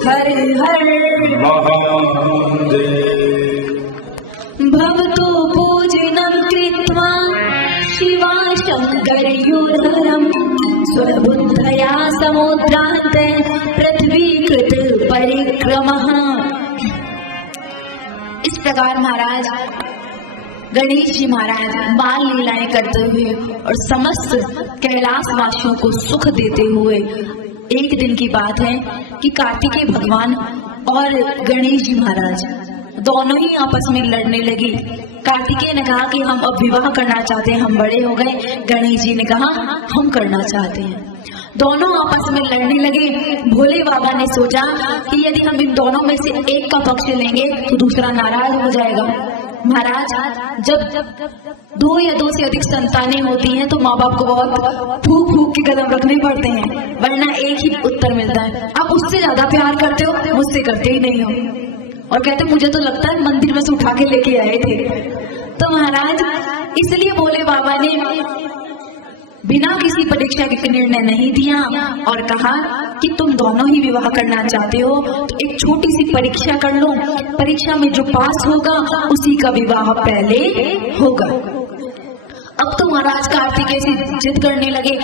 हर हर महादेव। भवतो पूजनं कृत्वा शिवा शङ्करयोधरम् स्वबुद्धया समुद्रान्ते पृथ्वीकृत परिक्रमः। इस प्रकार महाराज गणेश जी महाराज बाल लीलाएं करते हुए और समस्त कैलाश वासियों को सुख देते हुए, एक दिन की बात है कि कार्तिकेय भगवान और गणेश जी महाराज दोनों ही आपस में लड़ने लगे। कार्तिकेय ने कहा कि हम अब विवाह करना चाहते हैं, हम बड़े हो गए। गणेश जी ने कहा हम करना चाहते हैं। दोनों आपस में लड़ने लगे। भोले बाबा ने सोचा कि यदि हम इन दोनों में से एक का पक्ष लेंगे तो दूसरा नाराज हो जाएगा। महाराज जब दो या दो से अधिक संतानें होती हैं तो माँ बाप को बहुत फूक फूक के कदम रखने पड़ते हैं, वरना एक ही उत्तर मिलता है, आप उससे ज्यादा प्यार करते हो, मुझसे करते ही नहीं हो। और कहते मुझे तो लगता है मंदिर में से उठा के लेके आए थे। तो महाराज इसलिए भोले बाबा ने बिना किसी परीक्षा के निर्णय नहीं दिया और कहा कि तुम दोनों ही विवाह करना चाहते हो तो एक छोटी सी परीक्षा कर लो, परीक्षा में जो पास होगा उसी का विवाह पहले होगा। अब तो महाराज कार्तिकेय से जिद करने लगे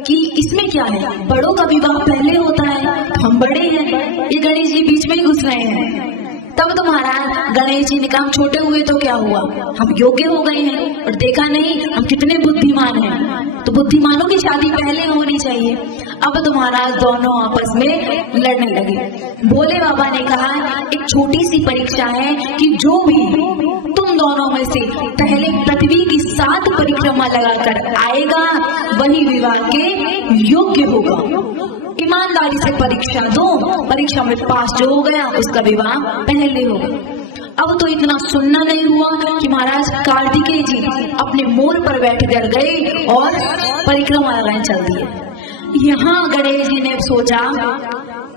कि इसमें क्या है, बड़ों का विवाह पहले होता है, हम बड़े हैं, ये गणेश जी बीच में ही घुस रहे हैं। तब तो महाराज गणेश जी ने कहा छोटे हुए तो क्या हुआ, हम योग्य हो गए हैं और देखा नहीं हम कितने बुद्धिमान हैं, तो बुद्धिमानों की शादी पहले होनी चाहिए। अब तो महाराज दोनों आपस में लड़ने लगे। भोले बाबा ने कहा एक छोटी सी परीक्षा है कि जो भी तुम दोनों में से पहले पृथ्वी की 7 परिक्रमा लगाकर आएगा वही विवाह के योग्य होगा। ईमानदारी से परीक्षा दो, परीक्षा में पास जो हो गया उसका विवाह पहले होगा। अब तो इतना सुनना नहीं हुआ कि महाराज कार्तिकेय जी अपने मोर पर बैठ कर गए और परिक्रमा लगाने चल दिए। यहाँ गणेश जी ने सोचा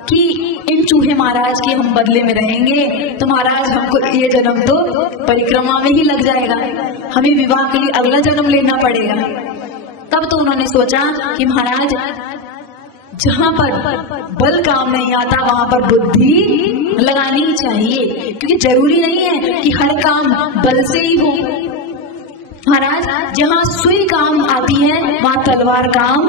कि इन चूहे महाराज के हम बदले में रहेंगे तो महाराज हमको ये जन्म तो परिक्रमा में ही लग जाएगा, हमें विवाह के लिए अगला जन्म लेना पड़ेगा। तब तो उन्होंने सोचा कि महाराज जहाँ पर बल काम नहीं आता वहां पर बुद्धि लगानी चाहिए, क्योंकि जरूरी नहीं है कि हर काम बल से ही हो। महाराज जहाँ सुई काम आती है वहां तलवार काम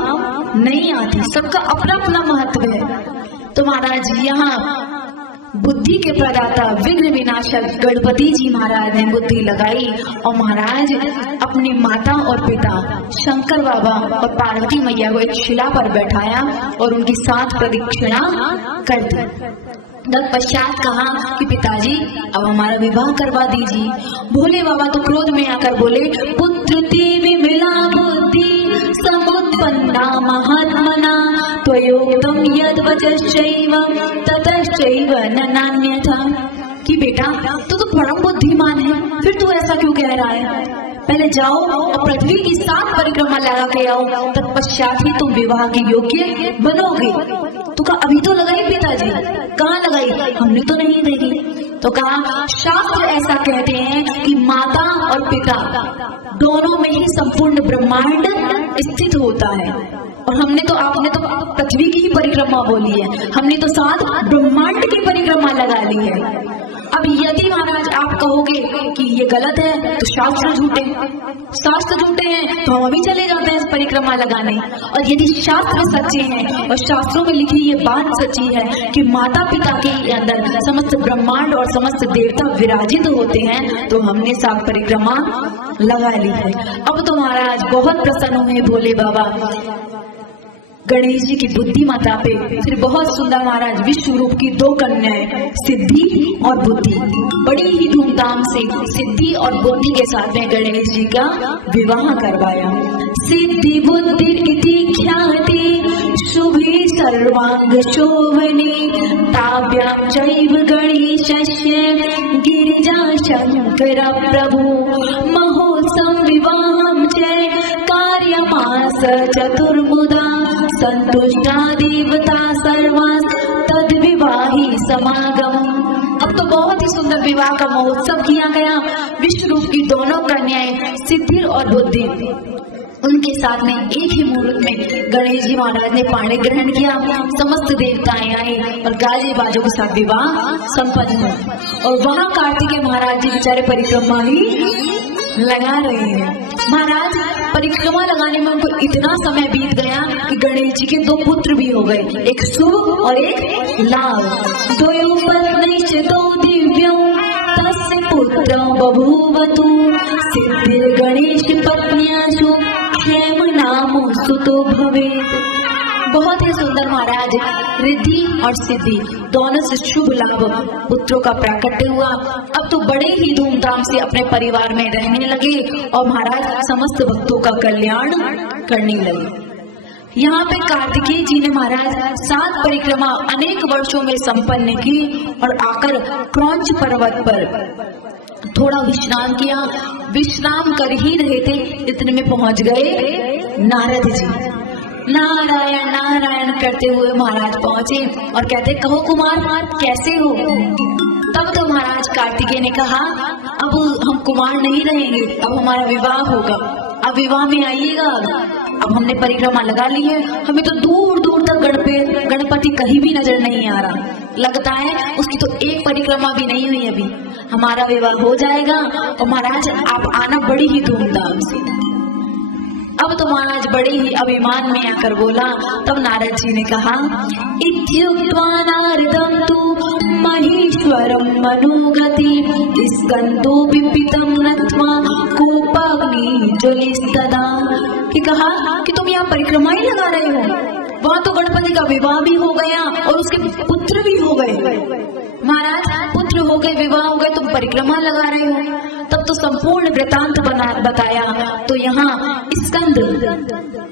नहीं आती, सबका अपना अपना महत्व है। तो महाराज यहाँ बुद्धि के प्रदाता विघ्न विनाशक गणपति जी महाराज ने बुद्धि लगाई और महाराज अपनी माता और पिता शंकर बाबा और पार्वती मैया को एक शिला पर बैठाया और उनकी 7 प्रदक्षिणा कर दी। तत्पश्चात कहा कि पिताजी अब हमारा विवाह करवा दीजिए। भोले बाबा तो क्रोध में आकर बोले पुत्र ते मिला बुद्धि समुत्पन्ना महात्मना त्वयोक्तम यद वचश्चैव ततश्चैव न नान्यथा। कि बेटा तू तो बड़ा बुद्धिमान है, फिर तू ऐसा क्यों कह रहा है, पहले जाओ और पृथ्वी की 7 परिक्रमा लगा के आओ, तत्पश्चात ही तुम विवाह के योग्य बनोगे। तो कहा अभी तो लगाई पिताजी, कहाँ लगाई, हमने तो नहीं देखी। तो कहा शास्त्र ऐसा कहते हैं कि माता और पिता दोनों में ही संपूर्ण ब्रह्मांड स्थित होता है, और हमने तो आपने तो पृथ्वी की ही परिक्रमा बोली है, हमने तो 7 ब्रह्मांड की परिक्रमा लगा ली है। अब यदि महाराज आप कहोगे कि ये गलत है तो शास्त्र झूठे हैं तो हम अभी चले जाते हैं परिक्रमा लगाने, और यदि शास्त्र सच्चे हैं और शास्त्रों में लिखी ये बात सच्ची है कि माता पिता के अंदर समस्त ब्रह्मांड और समस्त देवता विराजित होते हैं, तो हमने 7 परिक्रमा लगा ली है। अब तो महाराज बहुत प्रसन्न हुए भोले बाबा गणेश जी की बुद्धिमता पे। फिर बहुत सुंदर महाराज विश्व रूप की 2 कन्याएं सिद्धि और बुद्धि बड़ी ही धूमधाम से सिद्धि और बुद्धि के साथ में गणेश जी का विवाह करवाया। सिद्धि बुद्धि इति ख्याति शुभे सर्वांग शोभने ताभ्यां चैव गणेशस्य गिरिजा शंकर प्रभु महोत्सव विवाहं च कार्यमास चतुर्मुदा संतुष्टा देवता सर्वास तद विवाही समागम। अब तो बहुत ही सुंदर विवाह का महोत्सव किया गया। विश्व रूप की दोनों कन्याएं सिद्धि और बुद्धि उन उनके साथ में एक ही मुहूर्त में गणेश जी महाराज ने पाणी ग्रहण किया। समस्त देवताएं आए और गाजे बाजों के साथ विवाह संपन्न हुआ। और वहां कार्तिकेय महाराज जी बेचारे परिक्रमा ही लगा रहे हैं। महाराज परिक्रमा लगाने में उनको इतना समय बीत गया कि गणेश जी के 2 पुत्र भी हो गए, एक शुभ और एक लाभ। दो दिव्यं तस्य पुत्रं बभूवतु सिद्धिर्गणेश पत्न्यासु क्षेम नामो सुतो भवेत्। बहुत ही सुंदर महाराज, रिद्धि और सिद्धि दोनों से शुभ लाभ पुत्रों का प्राकट्य हुआ। अब तो बड़े ही धूमधाम से अपने परिवार में रहने लगे और महाराज समस्त भक्तों का कल्याण करने लगे। यहाँ पे कार्तिकेय जी ने महाराज 7 परिक्रमा अनेक वर्षों में संपन्न की और आकर क्रौंच पर्वत पर थोड़ा विश्राम किया। विश्राम कर ही रहे थे, इतने में पहुंच गए नारद जी। नारायण नारायण करते हुए महाराज पहुंचे और कहते, कहो कुमार कैसे हो? तब तो महाराज कार्तिकेय ने कहा, अब हम कुमार नहीं रहेंगे, अब हमारा विवाह होगा, अब विवाह में आइएगा। अब हमने परिक्रमा लगा ली है, हमें तो दूर दूर तक गणपति कहीं भी नजर नहीं आ रहा। लगता है उसकी तो एक परिक्रमा भी नहीं हुई अभी, हमारा विवाह हो जाएगा। और महाराज आप आना बड़ी ही धूमधाम से। अब तो महाराज बड़े ही अभिमान में आकर बोला। तब नारद जी ने कहा, इत्युक्त्वा नारदं तु महेश्वरं मनोगति स्कंदो विपितं नत्वा कोपाग्नि ज्वलिस्तदा। कि कहा कि तुम यहाँ परिक्रमा ही लगा रहे हो, वहां तो गणपति का विवाह भी हो गया और उसके पुत्र भी हो गए। महाराज पुत्र हो गए, विवाह हो गए, तुम परिक्रमा लगा रहे हो। तब तो संपूर्ण वृतांत बताया। तो यहाँ स्कंद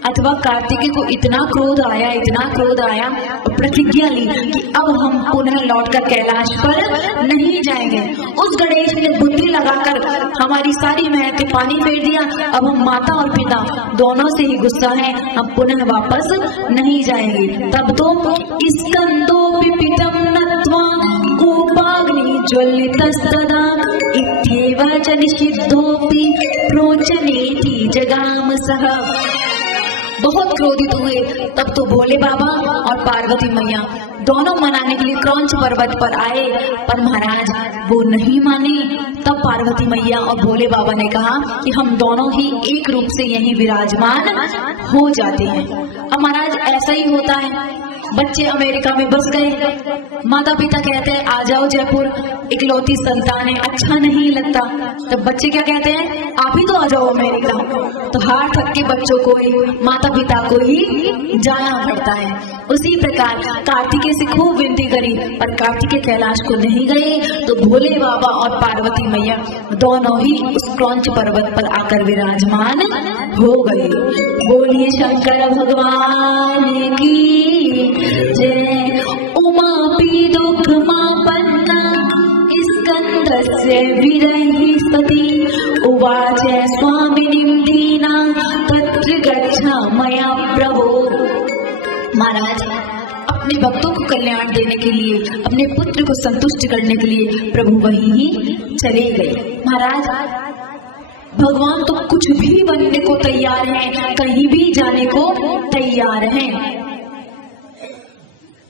अथवा कार्तिकेय को इतना क्रोध आया और प्रतिज्ञा ली कि अब हम पुनः लौटकर कैलाश पर नहीं जाएंगे। उस गणेश ने बुद्धि लगाकर हमारी सारी मेहनत पे पानी फेर दिया। अब हम माता और पिता दोनों से ही गुस्सा है, हम पुनः वापस नहीं जाएंगे। तब तो स्कंदो विपितं नत्वा कोपाग्नि ज्वलितस्तदा इत्येव च निषिद्धोऽपि प्रोचनेति जगामसः। बहुत क्रोधित हुए। तब तो भोले बाबा और पार्वती मैया दोनों मनाने के लिए क्रौंच पर्वत पर आए, पर महाराज वो नहीं माने। तब पार्वती मैया और भोले बाबा ने कहा कि हम दोनों ही एक रूप से यहीं विराजमान हो जाते हैं। अब महाराज ऐसा ही होता है, बच्चे अमेरिका में बस गए, माता पिता कहते हैं आ जाओ जयपुर, इकलौती संतान है, अच्छा नहीं लगता। तब बच्चे क्या कहते हैं, आप ही तो आ जाओ अमेरिका। तो हार थक के बच्चों को ही, माता पिता को ही जाना पड़ता है। उसी प्रकार कार्तिकेय से खूब विनती करी, पर कार्तिकेय कैलाश को नहीं गए। तो भोले बाबा और पार्वती मैया दोनों ही उस क्रौंच पर्वत पर आकर विराजमान हो गए। बोलिए शंकर भगवान की जय। उमापि दुःखमापन्ना स्कंदस्य विरहि सती उवाच स्वामिनीं दीना तत्र गच्छ मया प्रभो। महाराज अपने भक्तों को कल्याण देने के लिए, अपने पुत्र को संतुष्ट करने के लिए प्रभु वहीं ही चले गए। महाराज भगवान तो कुछ भी बनने को तैयार हैं, कहीं भी जाने को तैयार हैं।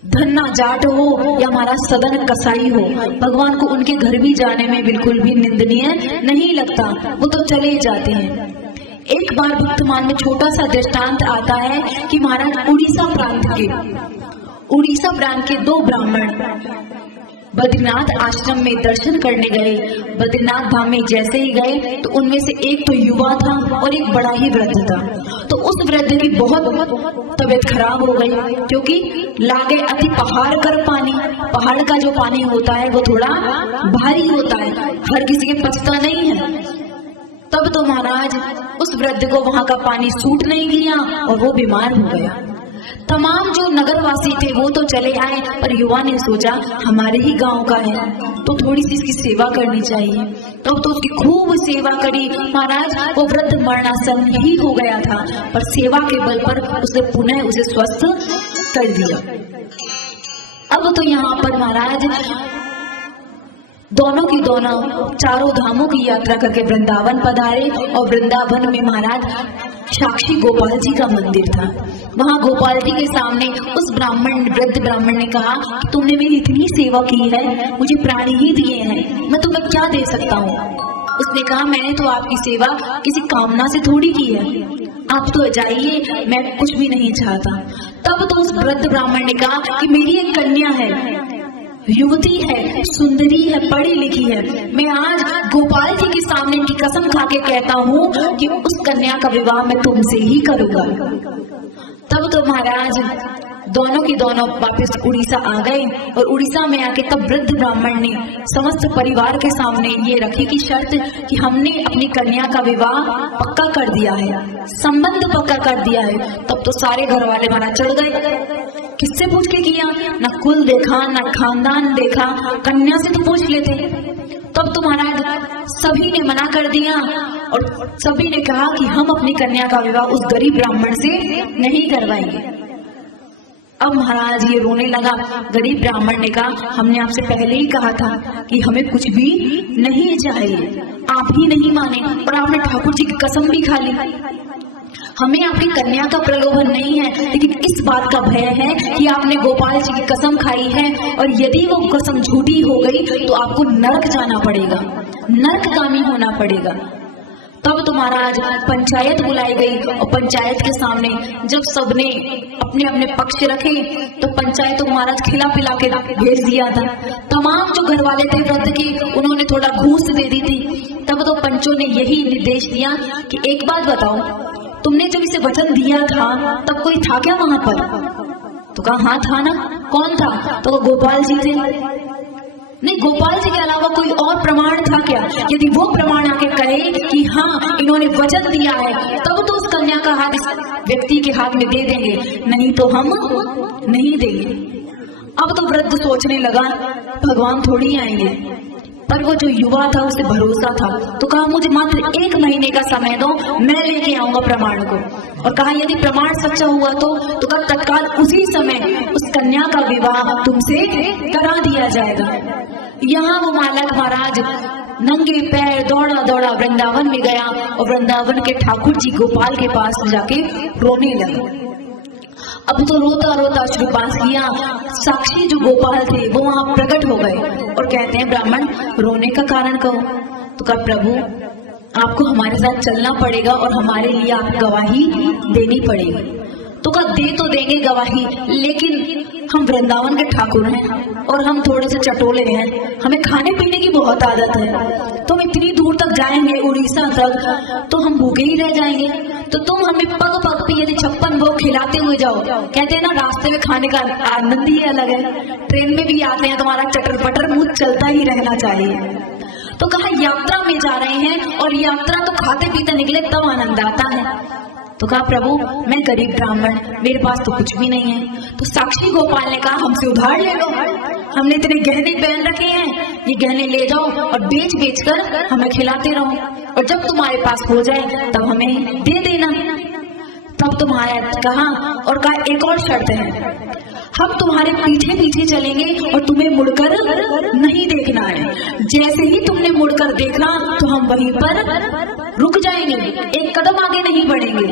धन्ना जाट हो या हमारा सदन कसाई हो, भगवान को उनके घर भी जाने में बिल्कुल भी निंदनीय नहीं लगता, वो तो चले जाते हैं। एक बार वर्तमान में छोटा सा दृष्टांत आता है कि महाराज उड़ीसा प्रांत के 2 ब्राह्मण बद्रीनाथ आश्रम में दर्शन करने गए। बद्रीनाथ धाम में जैसे ही गए तो उनमें से एक तो युवा था और एक बड़ा ही वृद्ध था। तो उस वृद्ध की बहुत तबीयत खराब हो गई, क्योंकि लागे अति पहाड़ कर पानी। पहाड़ का जो पानी होता है वो थोड़ा भारी होता है, हर किसी के पचता नहीं है। तब तो महाराज उस वृद्ध को वहां का पानी सूट नहीं किया और वो बीमार हो गया। तमाम जो नगरवासी थे वो तो चले आए, पर युवा ने सोचा हमारे ही गांव का है तो थोड़ी सी इसकी सेवा करनी चाहिए। तो उसकी खूब सेवा करी। महाराज वो वृद्ध मरणासन ही हो गया था, पर सेवा के बल पर उसने पुनः उसे स्वस्थ कर दिया। अब तो यहाँ पर महाराज दोनों की दोनों चारों धामों की यात्रा करके वृंदावन पधारे और वृंदावन में महाराज साक्षी गोपाल जी का मंदिर था। वहां गोपाल जी के सामने उस वृद्ध ब्राह्मण ने कहा कि तुमने मेरी इतनी सेवा की है, मुझे प्राणी ही दिए हैं, मैं तुम्हें क्या दे सकता हूँ। उसने कहा मैंने तो आपकी सेवा किसी कामना से थोड़ी की है, आप तो जाइए, मैं कुछ भी नहीं चाहता। तब तो उस वृद्ध ब्राह्मण ने कहा कि मेरी एक कन्या है, युवती है, सुंदरी है, पढ़ी लिखी है, मैं आज गोपाल जी के सामने इनकी कसम खा के कहता हूँ कि उस कन्या का विवाह मैं तुमसे ही करूंगा। तब तो महाराज दोनों की दोनों वापस उड़ीसा आ गए और उड़ीसा में आके तब वृद्ध ब्राह्मण ने समस्त परिवार के सामने ये रखी कि शर्त कि हमने अपनी कन्या का विवाह पक्का कर दिया है, संबंध पक्का कर दिया है। तब तो सारे घर वाले मना चढ़ गए, किससे पूछ के किया, ना कुल देखा, ना खानदान देखा, कन्या से तो पूछ लेते। तब तो महाराज सभी ने मना कर दिया और सभी ने कहा कि हम अपनी कन्या का विवाह उस गरीब ब्राह्मण से नहीं करवाएंगे। अब महाराज ये रोने लगा। गरीब ब्राह्मण ने कहा हमने आपसे पहले ही कहा था कि हमें कुछ भी नहीं चाहिए, आप ही नहीं माने और आपने ठाकुर जी की कसम भी खा ली। हमें आपकी कन्या का प्रलोभन नहीं है, लेकिन इस बात का भय है कि आपने गोपाल जी की कसम खाई है और यदि वो कसम झूठी हो गई तो आपको नरक जाना पड़ेगा, नरकगामी होना पड़ेगा। तब तो महाराज पंचायत बुलाई गई और पंचायत के सामने जब सबने अपने अपने पक्ष रखे तो पंचायत तो महाराज खिला पिला के भेज दिया था। तमाम जो घर वाले थे वृद्ध के, उन्होंने थोड़ा घूस दे दी थी। तब तो पंचों ने यही निर्देश दिया कि एक बात बताओ, तुमने जब इसे वचन दिया था तब कोई था क्या वहां पर? तो कहा हाँ था ना। कौन था? तो गोपाल जी थे। नहीं, गोपाल जी के अलावा कोई और प्रमाण था क्या? यदि वो प्रमाण आके कहे कि हाँ इन्होंने वचन दिया है तब तो उस कन्या का हाथ इस व्यक्ति के हाथ में दे देंगे, नहीं तो हम नहीं देंगे। अब तो वृद्ध सोचने लगा भगवान थोड़ी आएंगे, पर वो जो युवा था उसे भरोसा था तो कहा मुझे मात्र 1 महीने का समय दो, मैं लेके आऊंगा प्रमाण को। और कहा यदि प्रमाण सच्चा हुआ तो कहा तत्काल उसी समय उस कन्या का विवाह तुमसे करा दिया जाएगा। यहाँ वो मालक महाराज नंगे पैर दौड़ा दौड़ा वृंदावन में गया और वृंदावन के ठाकुर जी गोपाल के पास जाके रोने लगा। अब तो रोता रोता अश्रुपात किया। साक्षी जो गोपाल थे वो वहां प्रकट हो गए और कहते हैं ब्राह्मण रोने का कारण कहो। तो कहा प्रभु आपको हमारे साथ चलना पड़ेगा और हमारे लिए आप गवाही देनी पड़ेगी। तो कहा दे तो देंगे गवाही, लेकिन हम वृंदावन के ठाकुर हैं और हम थोड़े से चटोले हैं, हमें खाने पीने की बहुत आदत है, तो हम इतनी दूर तक जाएंगे उड़ीसा तक तो हम भूखे ही रह जाएंगे। तो तुम हमें पग पग पे यदि 56 भोग खिलाते हुए जाओ, कहते हैं ना रास्ते में खाने का आनंद ही अलग है, ट्रेन में भी आते हैं तुम्हारा चटर पटर मुंह चलता ही रहना चाहिए। तो कहा यात्रा में जा रहे हैं और यात्रा तो खाते पीते निकले तब आनंद आता है। तो कहा प्रभु मैं गरीब ब्राह्मण, मेरे पास तो कुछ भी नहीं है। तो साक्षी गोपाल ने कहा हमसे उधार ले लो, हमने इतने गहने पहन रखे हैं, ये गहने ले जाओ और बेच बेच कर हमें खिलाते रहो और जब तुम्हारे पास हो जाए तब हमें दे देना। तब तुम्हारा कहा और कहा एक और शर्त है, हम तुम्हारे पीछे पीछे चलेंगे और तुम्हें मुड़कर नहीं देखना है, जैसे ही तुमने मुड़कर देखा तो हम वहीं पर रुक जाएंगे, एक कदम आगे नहीं बढ़ेंगे।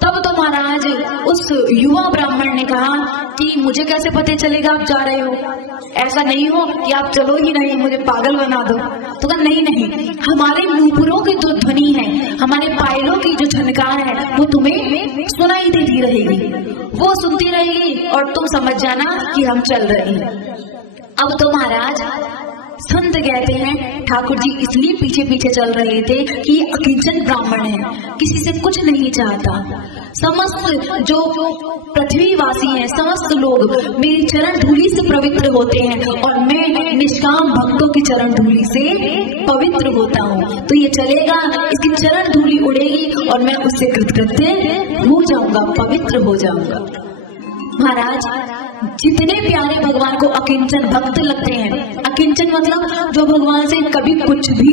तब तो महाराज उस युवा ब्राह्मण ने कहा कि मुझे कैसे पता चलेगा आप जा रहे हो, ऐसा नहीं हो कि आप चलो ही नहीं मुझे पागल बना दो। तो कहा नहीं नहीं, हमारे नूपुरों की जो ध्वनि है, हमारे पायलों की जो झनकार है वो तुम्हें सुनाई देती रहेगी, वो सुनती रहेगी और तुम समझ जाना कि हम चल रहे हैं। अब तो महाराज संत कहते हैं ठाकुर जी इसलिए पीछे पीछे चल रहे थे कि ये अकिंचन ब्राह्मण है, किसी से कुछ नहीं चाहता। समस्त जो पृथ्वीवासी हैं, समस्त लोग मेरी चरण धूलि से पवित्र होते हैं और मैं निष्काम भक्तों की चरण धूलि से पवित्र होता हूँ। तो ये चलेगा, इसकी चरण धूलि उड़ेगी और मैं उससे कृतकृत्य हो जाऊंगा, पवित्र हो जाऊंगा। महाराज जितने प्यारे भगवान को अकिंचन भक्त लगते हैं, अकिंचन मतलब जो भगवान से कभी कुछ भी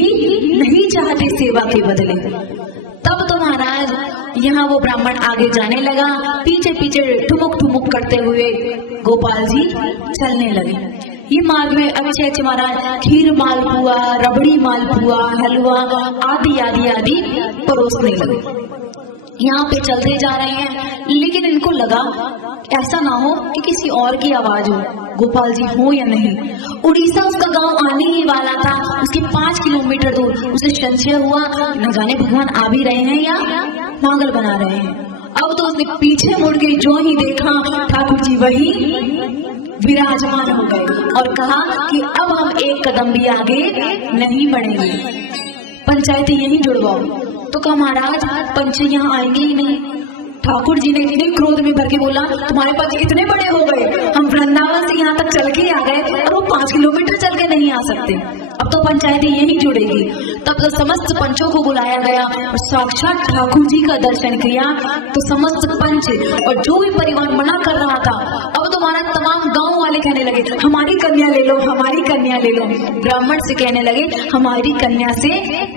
नहीं चाहते सेवा के बदले। तब तो महाराज यहाँ वो ब्राह्मण आगे जाने लगा, पीछे पीछे ठुमुक ठुमुक करते हुए गोपाल जी चलने लगे। ये मार्ग में अच्छे अच्छे महाराज खीर मालपुआ, रबड़ी मालपुआ, हलवा आदि आदि आदि परोसने लगे। यहाँ पे चलते जा रहे हैं, लेकिन इनको लगा ऐसा ना हो कि किसी और की आवाज हो, गोपाल जी हो या नहीं। उड़ीसा उसका गांव आने ही वाला था, उसके 5 किलोमीटर दूर उसे संशय हुआ न जाने भगवान आ भी रहे हैं या पागल बना रहे हैं। अब तो उसने पीछे मुड़ के जो ही देखा ठाकुर जी वही विराजमान हो गए और कहा कि अब हम एक कदम भी आगे नहीं बढ़ेंगे, पंचायती यही जुड़वाओ। तो कहा महाराज पंच यहाँ आएंगे ही नहीं। ठाकुर जी ने इतने क्रोध में भर के बोला, तुम्हारे पास इतने बड़े हो गए, हम वृंदावन से यहाँ तक चल के आ गए और वो 5 किलोमीटर चल के नहीं आ सकते, अब तो पंचायती यही जुड़ेगी। तब तो समस्त पंचों को बुलाया गया और साक्षात ठाकुर जी का दर्शन किया। तो समस्त पंच और जो भी परिवार मना कर रहा था, अब तो हमारा तमाम गांव वाले कहने लगे हमारी कन्या ले लो, हमारी कन्या ले लो। ब्राह्मण से कहने लगे हमारी कन्या से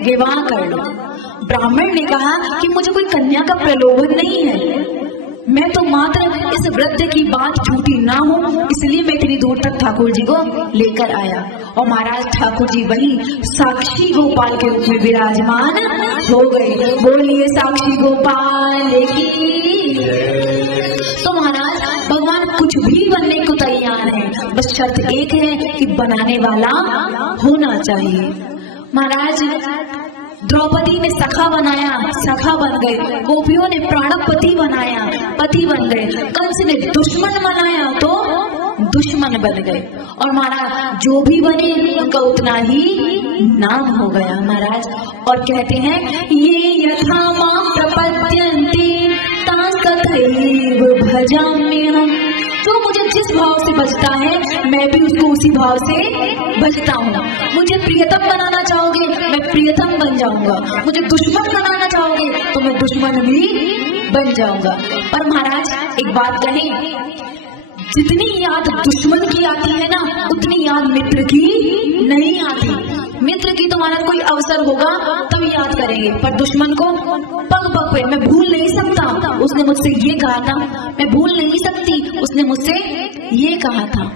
विवाह कर लो। ब्राह्मण ने कहा कि मुझे कोई कन्या का प्रलोभन नहीं है, मैं तो मात्र इस वृद्ध की बात झूठी ना हो इसलिए मैं इतनी दूर तक ठाकुर जी को लेकर आया। और महाराज ठाकुर जी वही साक्षी गोपाल के रूप में विराजमान हो गए। बोलिए साक्षी गोपाल की। तो महाराज भगवान कुछ भी बनने को तैयार है, बस शर्त एक है कि बनाने वाला होना चाहिए। महाराज द्रौपदी ने सखा बनाया, सखा बन गए। गोपियों ने प्राणपति बनाया, पति बन गए। कंस ने दुश्मन बनाया तो दुश्मन बन गए। और महाराज जो भी बने उनका उतना ही नाम हो गया महाराज। और कहते हैं ये यथा मां प्रपद्यन्ते तथैव भजाम्यहम्। जो मुझे जिस भाव से बजता है मैं भी उसको उसी भाव से बजता हूँ। मुझे प्रियतम बनाना चाहोगे मैं प्रियतम बन जाऊंगा, मुझे दुश्मन बनाना चाहोगे तो मैं दुश्मन भी बन जाऊंगा। पर महाराज एक बात कहें, जितनी याद दुश्मन की आती है ना उतनी याद मित्र की नहीं आती। मित्र की तुम्हारा कोई अवसर होगा तब याद करेंगे, पर दुश्मन को पग पग पे मैं भूल नहीं सकता उसने मुझसे ये कहा था, मैं भूल नहीं सकती उसने मुझसे ये कहा था।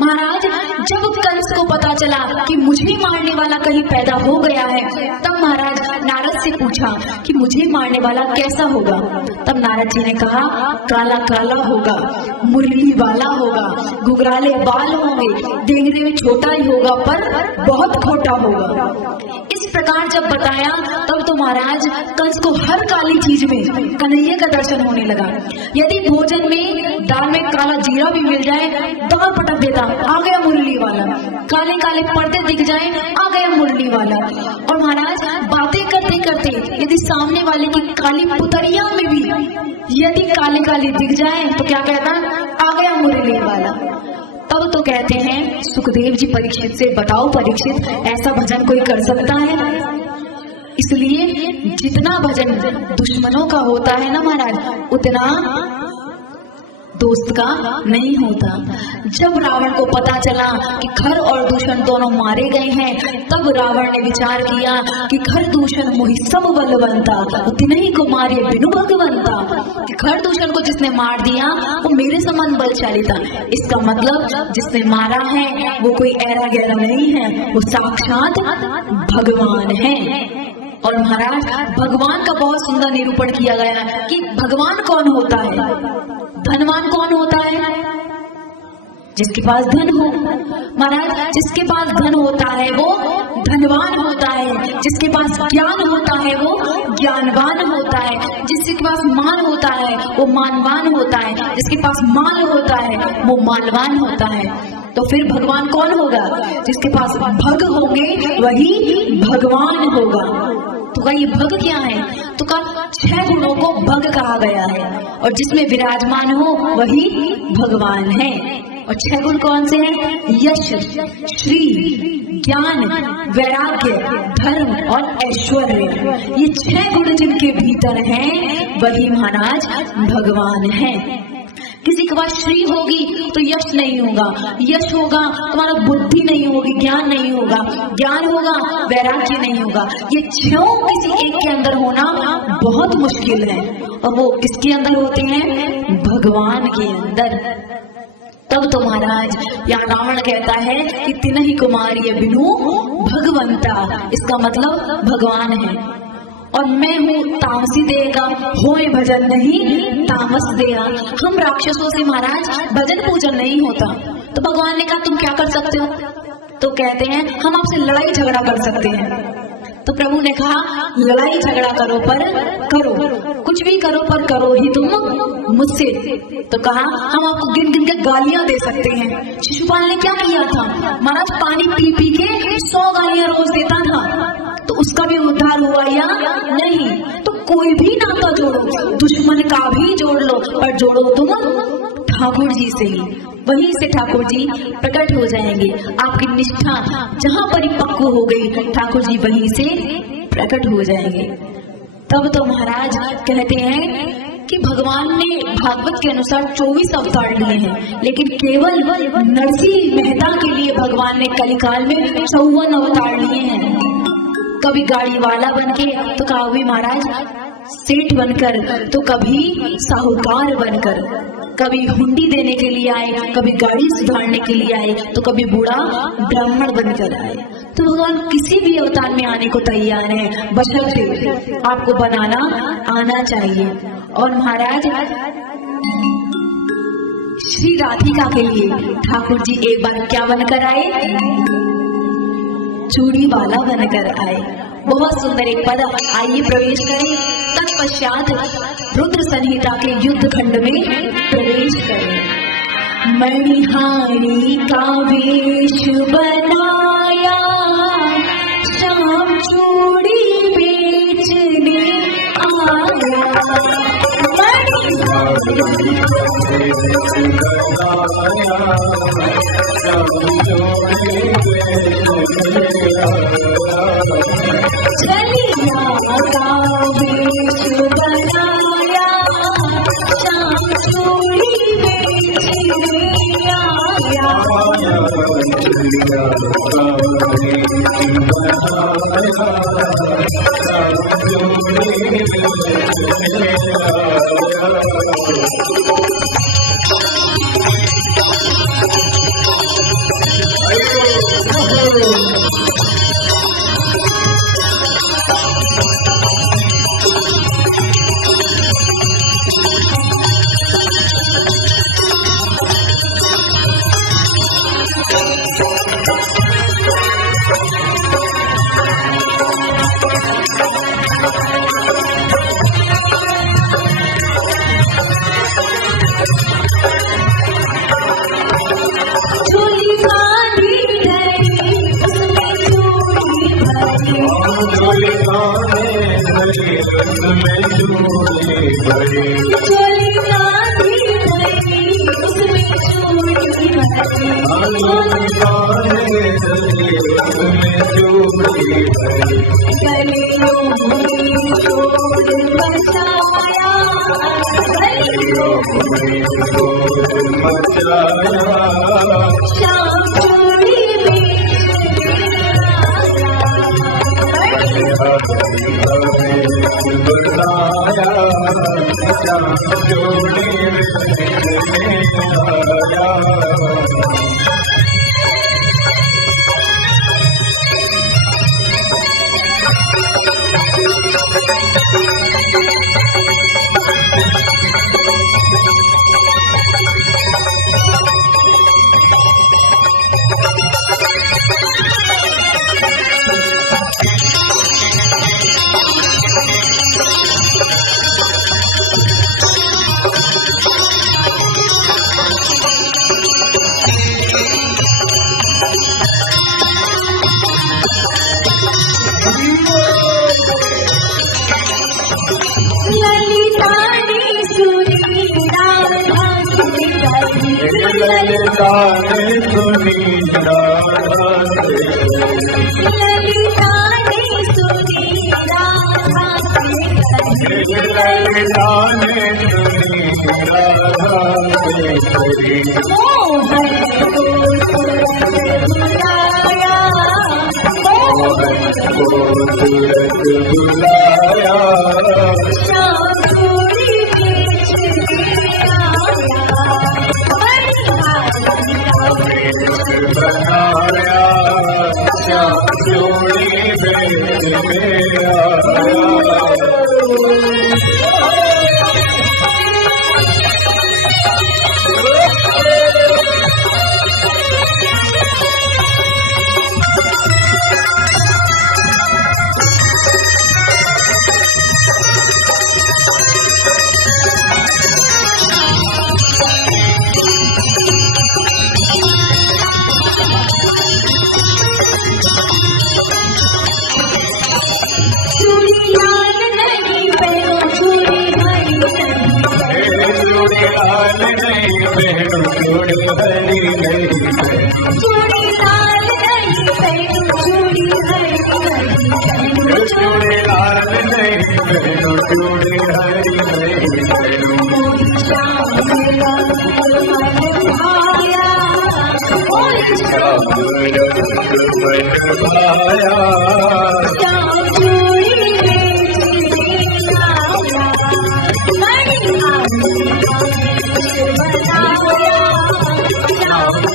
महाराज जब कंस को पता चला कि मुझे मारने वाला कहीं पैदा हो गया है, तब महाराज नारद से पूछा कि मुझे मारने वाला कैसा होगा। तब नारद जी ने कहा काला काला होगा, मुरली वाला होगा, घुघराले बाल होंगे, देखने में छोटा ही होगा पर बहुत खोटा होगा। इस प्रकार जब बताया तब तो महाराज कंस को हर काली चीज में कन्हैया का दर्शन होने लगा। यदि भोजन में दाल में काला जीरा भी मिल जाए दाल पटक देता, आ गया मुरली वाला। काले काले पर्दे दिख जाए आ गया मुरली वाला। और महाराज बातें करते करते यदि सामने वाले की काली पुतरिया में भी यदि काले काले दिख जाए तो क्या कहता, आ गया मुरली वाला। तब तो कहते हैं सुखदेव जी परीक्षित से, बताओ परीक्षित ऐसा भजन कोई कर सकता है? इसलिए जितना भजन दुश्मनों का होता है ना महाराज उतना दोस्त का नहीं होता। जब रावण को पता चला कि खर और दूषण दोनों मारे गए हैं, तब रावण ने विचार किया कि खर दूषण मोहि सब बलवंता, उतने को मारे बिनु भगवंता। कि खर दूषण को जिसने मार दिया वो मेरे समान बलशाली था। इसका मतलब जिसने मारा है वो कोई ऐरा गैरा नहीं है, वो साक्षात भगवान है। और महाराज भगवान का बहुत सुंदर निरूपण किया गया कि भगवान कौन होता है, धनवान कौन होता है, जिसके पास धन हो। महाराज जिसके पास धन होता है वो धनवान होता है, जिसके पास ज्ञान होता है वो ज्ञानवान होता है, जिसके पास मान होता है वो मानवान होता है, जिसके पास माल होता है वो मालवान होता है। तो फिर भगवान कौन होगा? जिसके पास भग होंगे वही भगवान होगा। तो ये भग क्या है? तो कहा 6 गुणों को भग कहा गया है और जिसमें विराजमान हो वही भगवान है। और 6 गुण कौन से हैं? यश, श्री, ज्ञान, वैराग्य, धर्म और ऐश्वर्य। ये 6 गुण जिनके भीतर हैं वही महाराज भगवान हैं। किसी के पास श्री होगी तो यश नहीं होगा, यश होगा तुम्हारा बुद्धि नहीं होगी, ज्ञान नहीं होगा, ज्ञान होगा वैराग्य नहीं होगा। ये छह किसी एक के अंदर होना बहुत मुश्किल है, और वो किसके अंदर होते हैं? भगवान के अंदर। तब तो महाराज यहाँ रावण कहता है कि तिनहि कुमारी बिनु भगवंता, इसका मतलब भगवान है। और मैं हूँ तामसी देगा होए भजन नहीं तामस देगा। हम राक्षसों से महाराज भजन पूजन नहीं होता। तो भगवान ने कहा तुम क्या कर सकते हो? तो कहते हैं हम आपसे लड़ाई झगड़ा कर सकते हैं। तो प्रभु ने कहा लड़ाई झगड़ा करो पर करो, कुछ भी करो पर करो ही तुम मुझसे। तो कहा हम आपको गिन गिन के गालियां दे सकते हैं। शिशुपाल ने क्या किया था महाराज? पानी पी पी के 100 गालियां रोज देता था, तो उसका भी उद्धार हुआ या नहीं? तो कोई भी नाता जोड़ो, दुश्मन का भी जोड़ लो, पर जोड़ो तुम ठाकुर जी से ही। वहीं से ठाकुर जी प्रकट हो जाएंगे। आपकी निष्ठा जहां परिपक्व हो गई ठाकुर जी वहीं से प्रकट हो जाएंगे। तब तो महाराज कहते हैं कि भगवान ने भागवत के अनुसार 24 अवतार लिए हैं, लेकिन केवल नरसिंह मेहता के लिए भगवान ने कलिकाल में 54 अवतार लिए हैं। कभी गाड़ी वाला बनके, तो कभी महाराज सेठ बनकर, तो कभी साहूकार बनकर, कभी हुंडी देने के लिए आए, कभी गाड़ी सुधारने के लिए आए, तो कभी बूढ़ा ब्राह्मण बनकर आए। तो भगवान किसी भी अवतार में आने को तैयार है, बशर्ते आपको बनाना आना चाहिए। और महाराज श्री राधिका के लिए ठाकुर जी एक बार क्या बनकर आए? चूड़ी वाला बनकर आए। बहुत सुंदर एक पद, आइए प्रवेश करें। तत्पश्चात रुद्र संहिता के युद्ध खंड में प्रवेश करें। मणिहारी का वेश बनाया, श्याम चूड़ी बेचने आया। चलिया का वेश बनाया, श्याम चूड़ी बेचने आया।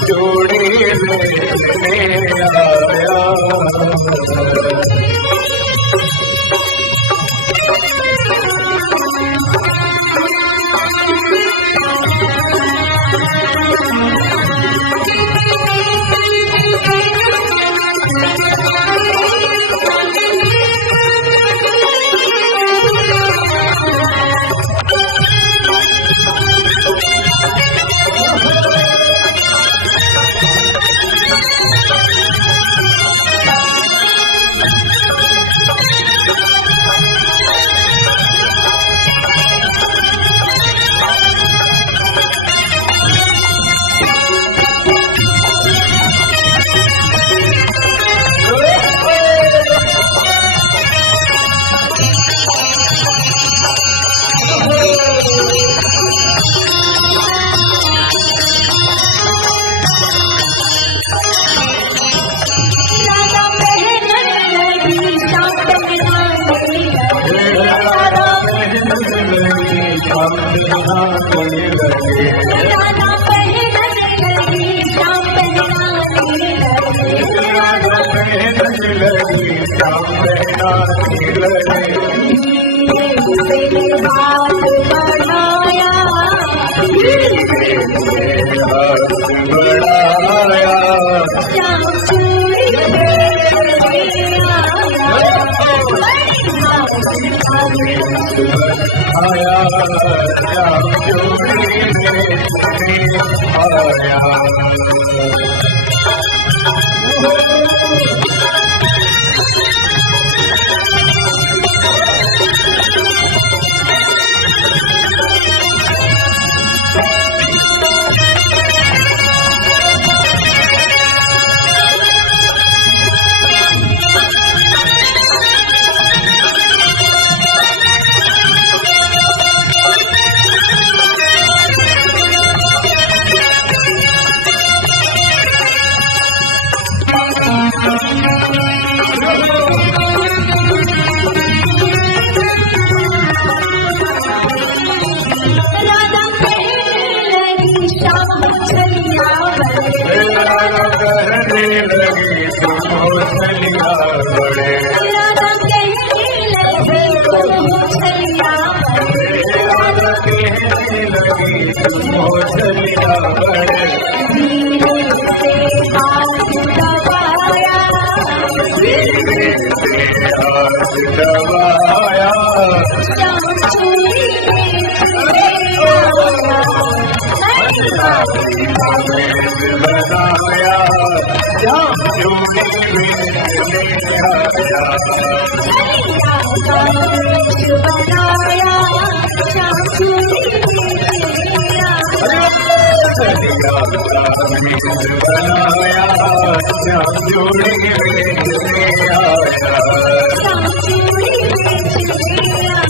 जोड़ी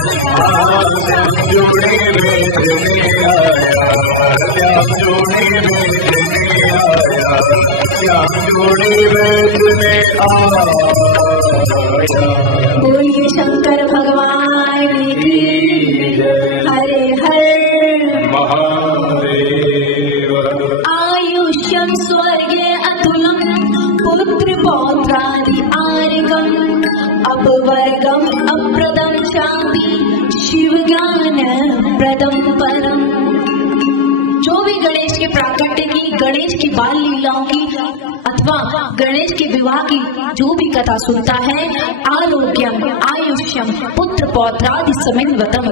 श्याम जोड़े वेद में आया, श्याम जोड़े वेद में आया, श्याम जोड़े वेद में आया। बोलिए शंकर भगवान की हरे हर महादेव। आयुष्यम स्वर्गे अतुलम पुत्र पौत्रादि आर्गम अपवर्गम अप्रदम शांति शिव ज्ञान प्रदम परम। जो भी गणेश के प्राकट्य की, गणेश की बाल लीलाओं की अथवा गणेश के विवाह की जो भी कथा सुनता है, आरोग्यम आयुष्यम पुत्र पौत्रादि समिन्वतम,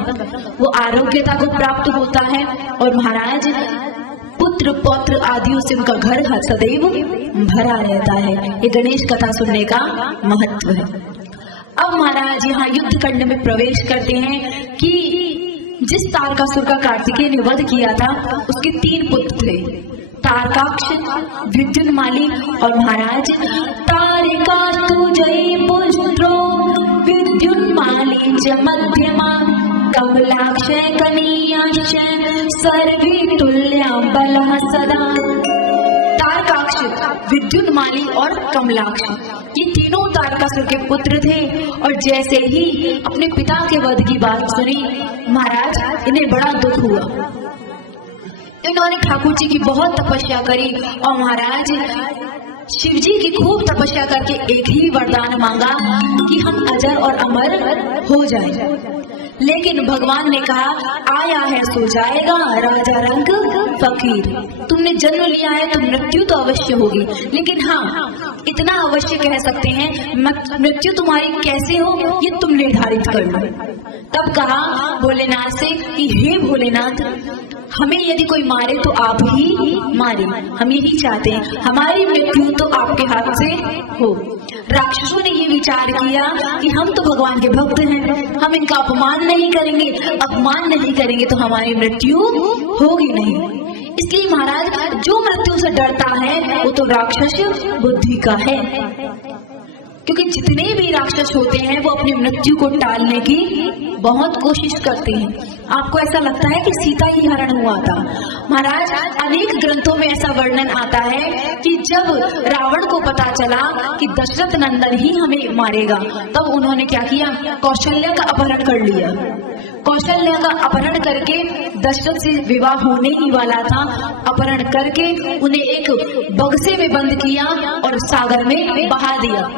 वो आरोग्यता को प्राप्त होता है और महाराज पुत्र पौत्र आदियों से उनका घर सदैव भरा रहता है। ये गणेश कथा सुनने का महत्व है। अब महाराज यहाँ युद्ध खंड में प्रवेश करते हैं कि जिस तारकासुर का कार्तिकेय ने वध किया था उसके 3 पुत्र थे, तारकाक्ष, विद्युन्माली और महाराज तारकास्तु जय पुत्रो विद्युन्माली च मध्यमा कमलाक्ष कनीयाश्च सर्वे तुल्या बलः सदा। तारकाक्ष, विद्युन्माली और कमलाक्ष ये तीनों तारकासुर के पुत्र थे और जैसे ही अपने पिता के वध की बात सुनी महाराज इन्हें बड़ा दुख हुआ। इन्होंने ठाकुर जी की बहुत तपस्या करी और महाराज शिव जी की खूब तपस्या करके एक ही वरदान मांगा कि हम अजर और अमर हो जाएं। लेकिन भगवान ने कहा आया है सो जाएगा राजा रंग फकीर। तुमने जन्म लिया है तो मृत्यु तो अवश्य होगी, लेकिन हाँ इतना अवश्य कह सकते हैं मृत्यु तुम्हारी कैसे हो ये तुम निर्धारित कर लो। तब कहा भोलेनाथ से कि हे भोलेनाथ हमें यदि कोई मारे तो आप ही मारे, हम यही चाहते हैं, हमारी मृत्यु तो आपके हाथ से हो। राक्षसों ने ये विचार किया कि हम तो भगवान के भक्त हैं, हम इनका अपमान नहीं करेंगे, अपमान नहीं करेंगे तो हमारी मृत्यु होगी नहीं। इसलिए महाराज जो मृत्यु से डरता है वो तो राक्षस बुद्धि का है, क्योंकि जितने भी राक्षस होते हैं वो अपनी मृत्यु को टालने की बहुत कोशिश करते हैं। आपको ऐसा लगता है कि सीता ही हरण हुआ था? महाराज अनेक ग्रंथों में ऐसा वर्णन आता है कि जब रावण को पता चला कि दशरथ नंदन ही हमें मारेगा तब उन्होंने क्या किया, कौशल्या का अपहरण कर लिया। कौशल्या का अपहरण करके दशरथ से विवाह होने ही वाला था, अपहरण करके उन्हें एक बक्से में बंद किया और सागर में बहा दिया।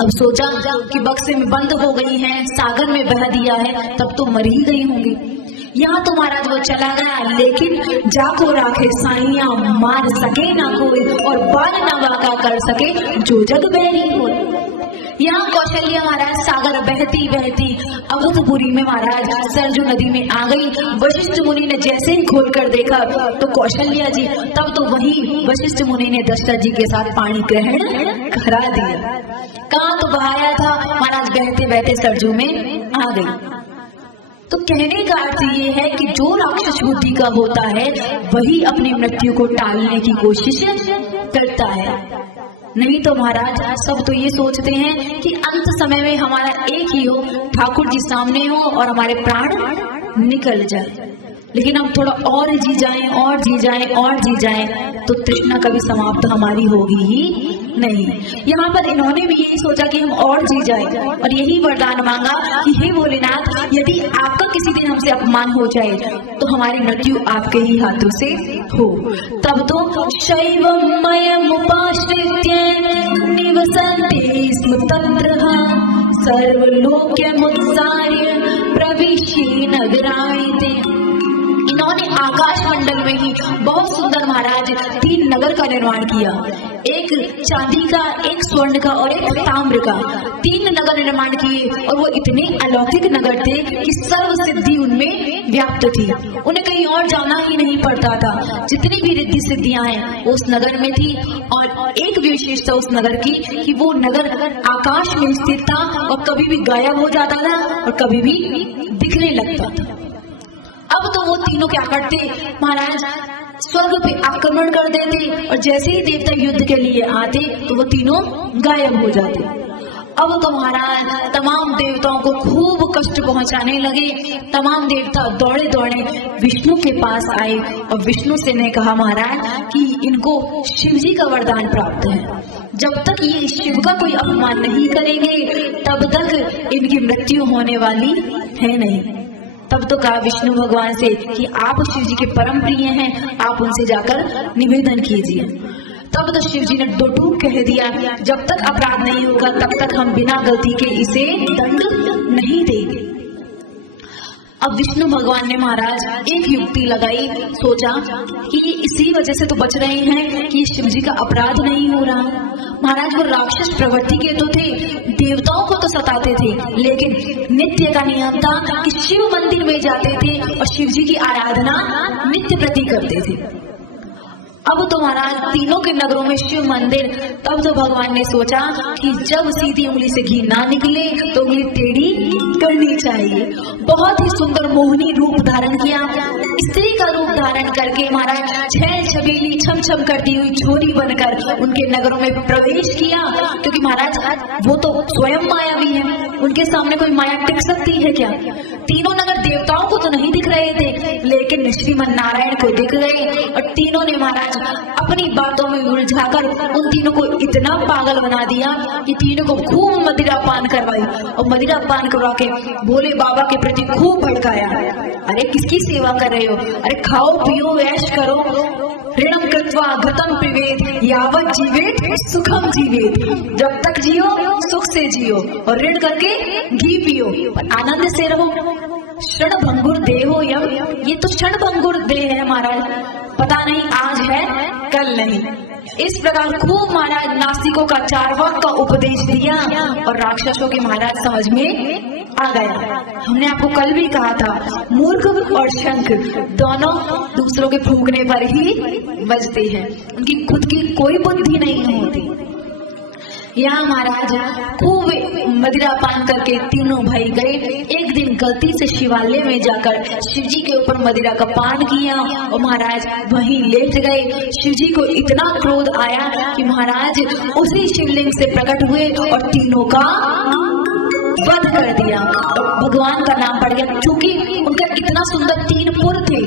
अब सोचा कि बक्से में बंद हो गई हैं, सागर में बहा दिया है, तब तो मर ही गई होंगी। यहाँ तो महाराज वो चला गया, लेकिन जाको राखे साइया मार सके ना कोई और बाल ना वाका कर सके जो जग बैरी हो। यहाँ कौशल्या महाराज सागर बहती बहती अवधपुरी में महाराज सरजू नदी में आ गई। वशिष्ठ मुनि ने जैसे ही खोल कर देखा तो कौशल्या जी, तब तो वही वशिष्ठ मुनि ने दशरथ जी के साथ पानी ग्रहण करा दिया। कहाँ तो बहाया था महाराज, बहते बहते सरजू में आ गई। तो कहने का अर्थ ये है कि जो राक्षस बुद्धि का होता है वही अपनी मृत्यु को टालने की कोशिश करता है। नहीं तो महाराज सब तो ये सोचते हैं कि अंत समय में हमारा एक ही हो, ठाकुर जी सामने हो और हमारे प्राण निकल जाए, लेकिन हम थोड़ा और जी जाएं और जी जाएं और जी जाएं तो तृष्णा कभी समाप्त हमारी होगी ही नहीं। यहाँ पर इन्होंने भी यही सोचा कि हम और जी जाएं और यही वरदान मांगा कि हे भोलेनाथ यदि आपका किसी दिन हमसे अपमान हो जाए तो हमारी मृत्यु आपके ही हाथों से हो। तब तो शैवमयमुपाश्रित्य निवसन्ति स्म तत्रः सर्वलोक्यमुत्सार्य प्रविश्य नगरायते। इन्होंने आकाश मंडल में ही बहुत सुंदर महाराज 3 नगर का निर्माण किया, एक चांदी का, एक स्वर्ण का और एक ताम्र का। 3 नगर निर्माण किए और वो इतने अलौकिक नगर थे कि सर्व सिद्धि उनमें व्याप्त थी, उन्हें कहीं और जाना ही नहीं पड़ता था। जितनी भी रिद्धि सिद्धियां हैं उस नगर में थी। और एक विशेषता उस नगर की कि वो नगर आकाश में स्थित था और कभी भी गायब हो जाता था और कभी भी दिखने लगता था। अब तो वो तीनों क्या करते महाराज, स्वर्ग पे आक्रमण कर देते और जैसे ही देवता युद्ध के लिए आते तो वो तीनों गायब हो जाते। अब तो महाराज तमाम देवताओं को खूब कष्ट पहुंचाने लगे। तमाम देवता दौड़े दौड़े विष्णु के पास आए और विष्णु से ने कहा महाराज कि इनको शिव जी का वरदान प्राप्त है, जब तक ये शिव का कोई अपमान नहीं करेंगे तब तक इनकी मृत्यु होने वाली है नहीं। तब तो कहा विष्णु भगवान से कि आप शिव जी के परम प्रिय हैं, आप उनसे जाकर निवेदन कीजिए। तब तो शिव जी ने दो टूक कह दिया, जब तक अपराध नहीं होगा तब तक हम बिना गलती के इसे दंड नहीं देंगे। अब विष्णु भगवान ने महाराज एक युक्ति लगाई, सोचा कि ये इसी वजह से तो बच रहे हैं कि शिव जी का अपराध नहीं हो रहा। महाराज वो राक्षस प्रवृत्ति के तो थे, देवताओं को तो सताते थे, लेकिन नित्य का नियम था कि शिव मंदिर में जाते थे और शिव जी की आराधना नित्य प्रति करते थे। अब तो महाराज तीनों के नगरों में शिव मंदिर। तब तो भगवान ने सोचा कि जब सीधी उंगली से घी ना निकले तो उंगली टेढ़ी करनी चाहिए। बहुत ही सुंदर मोहिनी रूप धारण किया, स्त्री का रूप धारण करके महाराज छैल छबीली छम छम करती हुई छोरी बनकर उनके नगरों में प्रवेश किया, क्योंकि महाराज वो तो स्वयं मायावी है, उनके सामने कोई माया टिक सकती है क्या। तीनों नगर देवताओं को तो नहीं दिख रहे थे, लेकिन श्रीमन नारायण को दिख गए और तीनों ने महाराज अपनी बातों में उलझाकर उन तीनों को इतना पागल बना दिया कि तीनों को खूब मदिरा पान करवाई और मदिरा पान करवा के भोले बाबा के प्रति खूब भड़काया। अरे किसकी सेवा कर रहे हो, अरे खाओ पियो ऐश करो, ऋणम कृत्वा घृतम पिबेत यावत जीवेत सुखम जीवेत, जब तक जियो सुख से जियो और ऋण करके घी पियो और आनंद से रहो। क्षण भंगुर देहो यम, ये तो क्षण भंगुर देह है महाराज, पता नहीं आज है कल नहीं। इस प्रकार खूब महाराज नास्तिकों का चारवाक का उपदेश दिया और राक्षसों के महाराज समझ में आ गया। हमने आपको कल भी कहा था मूर्ख और शंख दोनों दूसरों के फूंकने पर ही बजते हैं, उनकी खुद की कोई बुद्धि नहीं होती। यहाँ महाराज खूब मदिरा पान करके तीनों भाई गए। एक दिन गलती से शिवालय में जाकर शिव जी के ऊपर मदिरा का पान किया और महाराज वहीं लेट गए। शिव जी को इतना क्रोध आया कि महाराज उसी शिवलिंग से प्रकट हुए और तीनों का वध कर दिया। भगवान का नाम पड़ गया, क्योंकि उनका इतना सुंदर तीन पुर थे,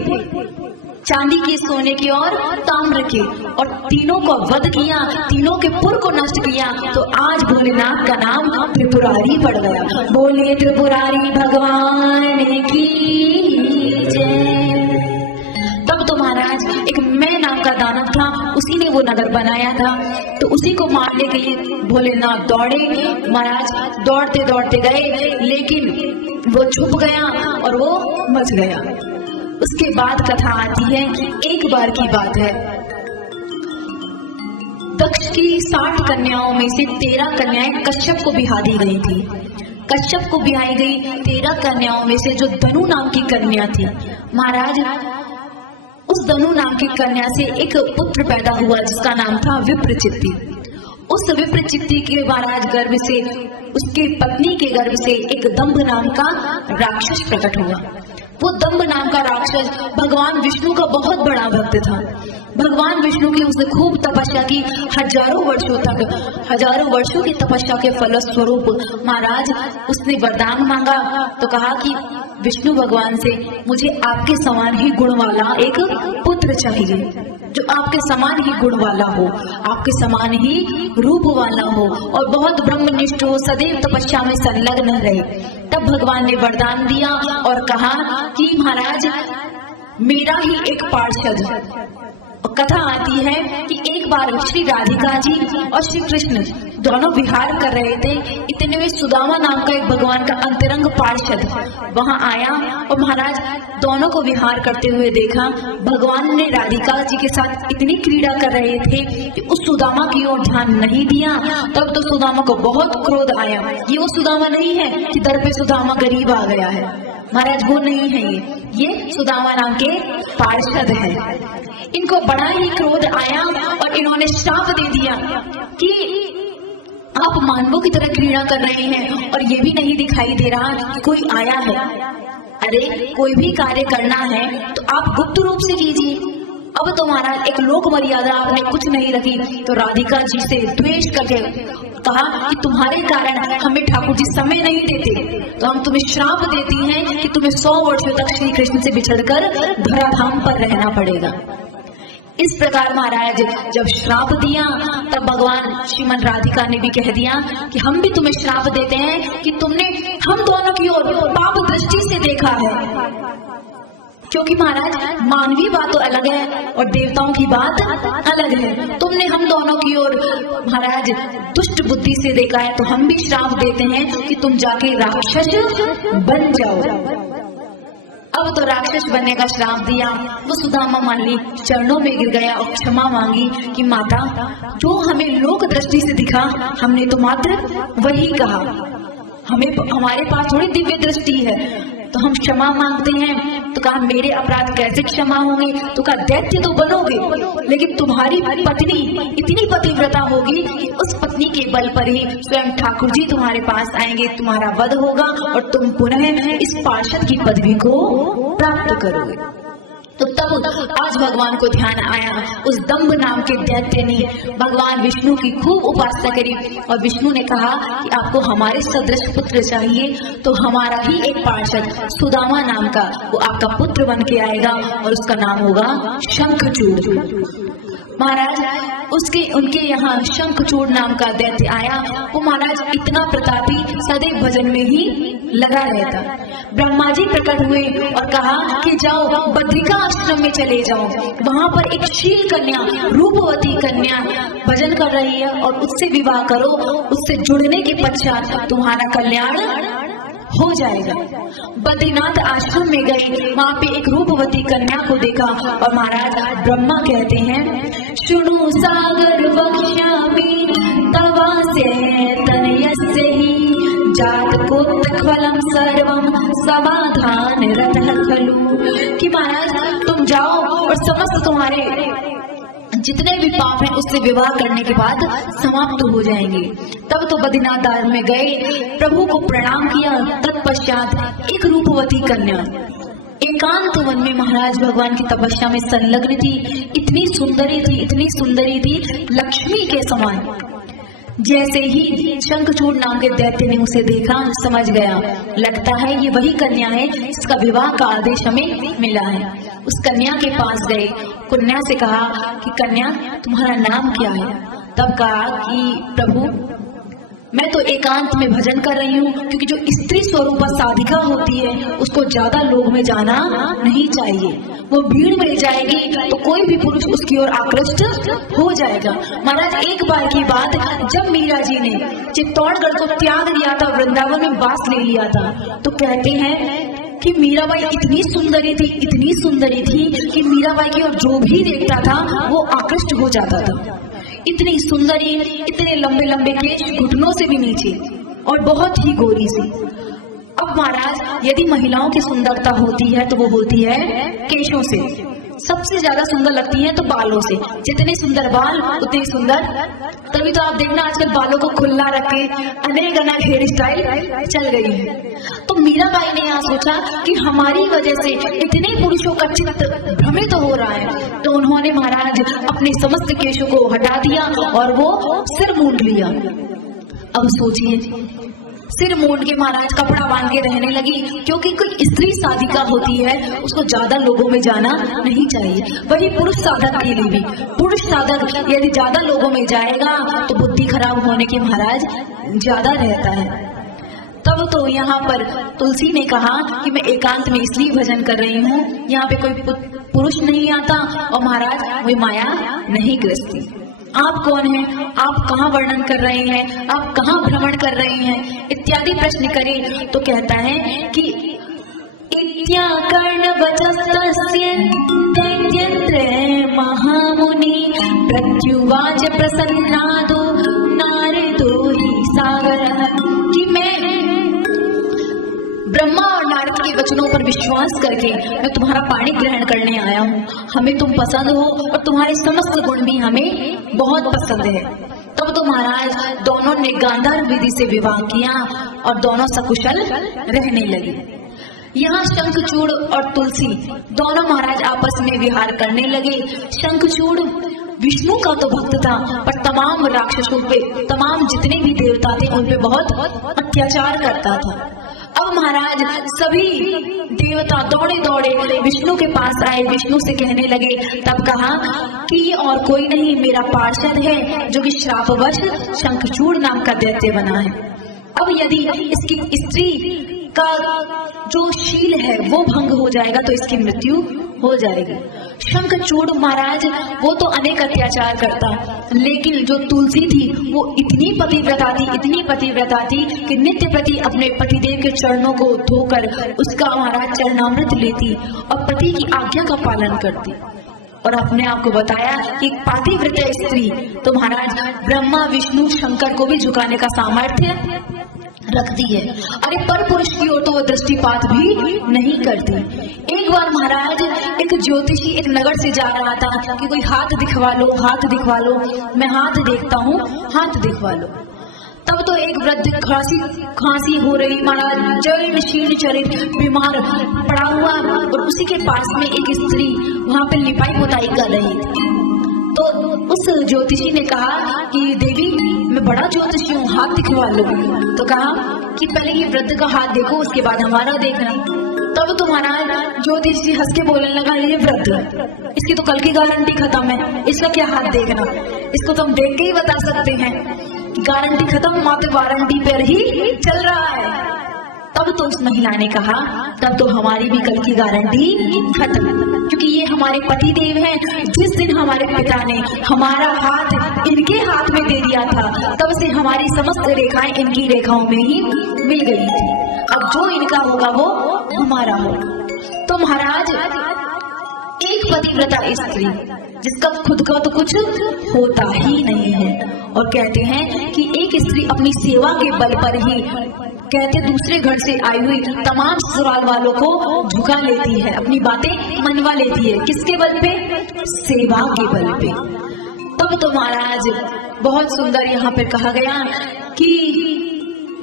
चांदी के, सोने के और ताम्र के, और तीनों को वध किया, तीनों के पुर को नष्ट किया। तो आज भोलेनाथ का नाम त्रिपुरारी पड़ गया। बोलिए त्रिपुरारी भगवान की जय। तब तो महाराज एक मैं नाम का दानव था, उसी ने वो नगर बनाया था, तो उसी को मारने के लिए भोलेनाथ दौड़े। महाराज दौड़ते दौड़ते गए, लेकिन वो छुप गया और वो मच गया। उसके बाद कथा आती है कि एक बार की बात है, दक्ष की 60 कन्याओं में से 13 कन्याएं कश्यप को बिहा दी गई थी। कश्यप को बिहाई गई 13 कन्याओं में से जो धनु नाम की कन्या थी, महाराज उस धनु नाम की कन्या से एक पुत्र पैदा हुआ जिसका नाम था विप्रचित्ति। उस विप्रचित्ति के महाराज गर्भ से, उसके पत्नी के गर्भ से एक दंभ नाम का राक्षस प्रकट हुआ। वो दंभ नाम का राक्षस भगवान विष्णु का बहुत बड़ा भक्त था। भगवान विष्णु की उसने खूब तपस्या की, हजारों वर्षों तक, हजारों वर्षों की तपस्या के फलस्वरूप महाराज उसने वरदान मांगा। तो कहा कि विष्णु भगवान से मुझे आपके समान ही गुण वाला एक पुत्र चाहिए, जो आपके समान ही गुण वाला हो, आपके समान ही रूप वाला हो और बहुत ब्रह्मनिष्ठ हो, सदैव तपस्या में संलग्न रहे। तब भगवान ने वरदान दिया और कहा कि महाराज मेरा ही एक पार्षद। कथा आती है कि एक बार श्री राधिका जी और श्री कृष्ण दोनों विहार कर रहे थे। इतने में सुदामा नाम का एक भगवान का अंतरंग पार्षद वहां आया और महाराज दोनों को विहार करते हुए देखा। भगवान ने राधिका जी के साथ इतनी क्रीड़ा कर रहे थे कि उस सुदामा की ओर ध्यान नहीं दिया। तब तो सुदामा को बहुत क्रोध आया। ये वो सुदामा नहीं है कि दर पे सुदामा गरीब आ गया है, महाराज वो नहीं है, ये सुदामा नाम के पार्षद है। इनको बड़ा ही क्रोध आया और इन्होंने श्राप दे दिया कि आप मानवों की तरह क्रीड़ा कर रहे हैं और ये भी नहीं दिखाई दे रहा कि कोई आया है। अरे कोई भी कार्य करना है तो आप गुप्त रूप से कीजिए। अब तो महाराज एक लोक मर्यादा आपने कुछ नहीं रखी, तो राधिका जी से द्वेष करके कहा कि तुम्हारे कारण हमें ठाकुर जी समय नहीं देते, तो हम तुम्हें श्राप देती हैं कि तुम्हें 100 वर्षों तक श्री कृष्ण से बिछड़कर धराधाम पर रहना पड़ेगा। इस प्रकार महाराज जब श्राप दिया तब भगवान श्रीमन राधिका ने भी कह दिया कि हम भी तुम्हें श्राप देते हैं कि तुमने हम दोनों की ओर पाप दृष्टि से देखा है। क्योंकि महाराज मानवीय बात तो अलग है और देवताओं की बात अलग है। तुमने हम दोनों की ओर महाराज दुष्ट बुद्धि से देखा है, तो हम भी श्राप देते हैं कि तुम जाके राक्षस बन जाओ। अब तो राक्षस बनने का श्राप दिया। वो सुदामा मान ली चरणों में गिर गया और क्षमा मांगी कि माता, जो हमें लोक दृष्टि से दिखा हमने तो मात्र वही कहा, हमारे पास थोड़ी दिव्य दृष्टि है, तो हम क्षमा मांगते हैं। तो कहा मेरे अपराध कैसे क्षमा होंगे? तो कहा दैत्य तो बनोगे, लेकिन तुम्हारी पत्नी इतनी पतिव्रता होगी कि उस पत्नी के बल पर ही स्वयं ठाकुर जी तुम्हारे पास आएंगे, तुम्हारा वध होगा और तुम पुनः इस पार्षद की पदवी को प्राप्त करोगे। तो तब आज भगवान को ध्यान आया, उस दंभ नाम के दैत्य ने भगवान विष्णु की खूब उपासना करी और विष्णु ने कहा कि आपको हमारे सदृश पुत्र चाहिए, तो हमारा ही एक पार्षद सुदामा नाम का वो आपका पुत्र बन के आएगा और उसका नाम होगा शंखचूड़। महाराज उनके यहाँ शंखचूड़ नाम का दैत्य आया। वो महाराज इतना प्रतापी, सदैव भजन में ही लगा रहता। ब्रह्मा जी प्रकट हुए और कहा कि जाओ बद्रिका आश्रम में चले जाओ, वहां पर एक शील कन्या, रूपवती कन्या भजन कर रही है और उससे विवाह करो, उससे जुड़ने के पश्चात तुम्हारा कल्याण हो जाएगा। बद्रीनाथ आश्रम में गए, वहां पे एक रूपवती कन्या को देखा और महाराज ब्रह्मा कहते हैं, शुणु सागर वक्ष्यामि तवासे तनयस्य हि जात कोत्तखवलम सर्वम समाधान रतः खलु। कि महाराज तुम जाओ और समस्त तुम्हारे जितने भी पाप हैं उससे विवाह करने के बाद समाप्त हो जाएंगे। तब तो बद्रीनाथ धाम में गए, प्रभु को प्रणाम किया। तत्पश्चात एक रूपवती कन्या एकांत वन में महाराज भगवान की तपस्या में संलग्न थी। इतनी सुंदरी थी लक्ष्मी के समान। जैसे ही शंखचूड़ नाम के दैत्य ने उसे देखा, समझ गया लगता है ये वही कन्या है जिसका विवाह का आदेश हमें मिला है। उस कन्या के पास गए, कन्या से कहा कि कन्या तुम्हारा नाम क्या है? तब कहा कि प्रभु मैं तो एकांत में भजन कर रही हूँ, क्योंकि जो स्त्री स्वरूप साधिका होती है उसको ज्यादा लोग में जाना नहीं चाहिए। वो भीड़ में जाएगी तो कोई भी पुरुष उसकी ओर आकृष्ट हो जाएगा। महाराज एक बार की बात, जब मीरा जी ने चित्तौड़गढ़ को त्याग दिया था, वृंदावन में वास ले लिया था, तो कहते हैं कि मीराबाई इतनी सुंदरी थी कि मीराबाई की ओर जो भी देखता था वो आकृष्ट हो जाता था। इतनी सुंदरी, इतने लंबे लंबे केश घुटनों से भी नीचे और बहुत ही गोरी सी। अब महाराज यदि महिलाओं की सुंदरता होती है तो वो होती है केशों से। सबसे ज्यादा सुंदर लगती है तो बालों से। जितने सुंदर बाल उतने सुंदर। तभी तो आप देखना आजकल बालों को खुला रख के अनेक अनेक हेयर स्टाइल चल गई है। तो मीराबाई ने यहाँ सोचा कि हमारी वजह से इतने पुरुषों का चित्त भ्रमित हो रहा है, तो उन्होंने महाराज अपने समस्त केशों को हटा दिया और वो सिर मूंड लिया। अब सोचिए, सिर मूंड के महाराज कपड़ा बांध के रहने लगी, क्योंकि कोई स्त्री साधिका होती है उसको ज्यादा लोगों में जाना नहीं चाहिए। वही पुरुष साधक के लिए भी, पुरुष साधक यदि ज्यादा लोगों में जाएगा तो बुद्धि खराब होने के महाराज ज्यादा रहता है। तब तो यहाँ पर तुलसी ने कहा कि मैं एकांत में इसलिए भजन कर रही हूँ, यहाँ पे कोई पुरुष नहीं आता और महाराज वही माया नहीं ग्रस्ती। आप कौन हैं? आप कहाँ वर्णन कर रहे हैं? आप कहाँ भ्रमण कर रहे हैं? इत्यादि प्रश्न करे तो कहता है कि इत्याकर्ण वचस्तस्य दैत्येन्द्र महामुनि प्रत्युवाच प्रसन्नादो नारदो हि सागरः। कि मैं ब्रह्मा और नारद के वचनों पर विश्वास करके मैं तुम्हारा पाणी ग्रहण करने आया हूँ। हमें तुम पसंद हो और तुम्हारे समस्त गुण भी हमें बहुत पसंद है। तब तो महाराज दोनों ने गांधार विधि से विवाह किया और दोनों सकुशल रहने लगे। यहाँ शंखचूड़ और तुलसी दोनों महाराज आपस में विहार करने लगे। शंखचूड़ विष्णु का तो भक्त था, पर तमाम राक्षसों पे, तमाम जितने भी देवता थे उन पे बहुत अत्याचार करता था। अब महाराज सभी देवता दौड़े दौड़े विष्णु के पास आए, विष्णु से कहने लगे, तब कहा कि ये और कोई नहीं, मेरा पार्षद है जो कि श्रापवश शंखचूड़ नाम का दैत्य बना है। अब यदि इसकी स्त्री का जो शील है वो भंग हो जाएगा तो इसकी मृत्यु हो जाएगी। शंखचूड़ महाराज वो तो अनेक अत्याचार करता, लेकिन जो तुलसी थी वो इतनी पतिव्रता थी, इतनी पतिव्रता थी कि नित्य प्रति अपने पतिदेव के चरणों को धोकर उसका महाराज चरणामृत लेती और पति की आज्ञा का पालन करती। और अपने आप को बताया कि पतिव्रत स्त्री तो महाराज ब्रह्मा विष्णु शंकर को भी झुकाने का सामर्थ्य रखती है। अरे पर पुरुष की ओर तो वो दृष्टिपात भी नहीं करती। एक बार महाराज एक ज्योतिषी एक नगर से जा रहा था कि कोई हाथ दिखवा लो, हाथ दिखवा लो। मैं हाथ देखता हूँ, हाथ दिखवा लो। तब तो एक वृद्ध खांसी हो रही, महाराज जैन शीर्ण चरित बीमार पड़ा हुआ, और उसी के पास में एक स्त्री वहां पे लिपाई पुताई कर रही थी। तो उस ज्योतिषी ने कहा कि देवी मैं बड़ा ज्योतिषी हूँ, हाथ दिखवा लो। तो कहा कि पहले ये वृद्ध का हाथ देखो, उसके बाद हमारा देखना। तब तुम्हारा ज्योतिषी हंस के बोलने लगा, ये वृद्ध, इसकी तो कल की गारंटी खत्म है, इसका क्या हाथ देखना, इसको तो हम देख के ही बता सकते हैं, गारंटी खत्म, मात्र वारंटी पर ही चल रहा है। तब तो उस महिला ने कहा, तब तो हमारी भी कल की गारंटी खत्म, क्योंकि ये हमारे पति देव हैं। जिस दिन हमारे पिता ने हमारा हाथ इनके हाथ में दे दिया था, तब से हमारी समस्त रेखाएं इनकी रेखाओं में ही मिल गई थी। अब जो इनका होगा वो हमारा होगा। तो महाराज एक पतिव्रता स्त्री जिसका खुद का तो कुछ होता ही नहीं है, और कहते हैं कि एक स्त्री अपनी सेवा के बल पर ही, कहते दूसरे घर से आई हुई तमाम ससुराल वालों को झुका लेती है, अपनी बातें मनवा लेती है। किसके बल पे? सेवा के बल पे। तब तो महाराज बहुत सुंदर यहाँ पर कहा गया कि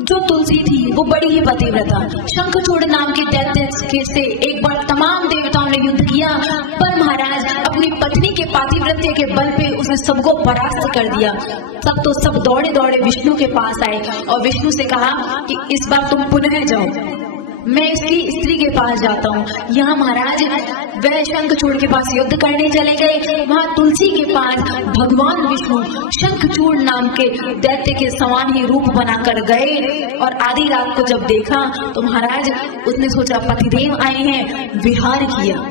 जो तुलसी थी वो बड़ी ही पतिव्रता, शंखचूड़ नाम के दैत्य से एक बार तमाम देवताओं ने युद्ध किया, पर महाराज अपनी पत्नी के पातिव्रत्य के बल पे उसने सबको परास्त कर दिया। तब तो सब दौड़े दौड़े विष्णु के पास आए और विष्णु से कहा कि इस बार तुम पुनः जाओ, मैं इसकी स्त्री के पास जाता हूँ। यहाँ महाराज वह शंखचूड़ के पास युद्ध करने चले गए। वहाँ तुलसी के पास भगवान विष्णु शंखचूड़ नाम के दैत्य के समान ही रूप बनाकर गए, और आधी रात को जब देखा तो महाराज उसने सोचा पतिदेव आए हैं, विहार किया,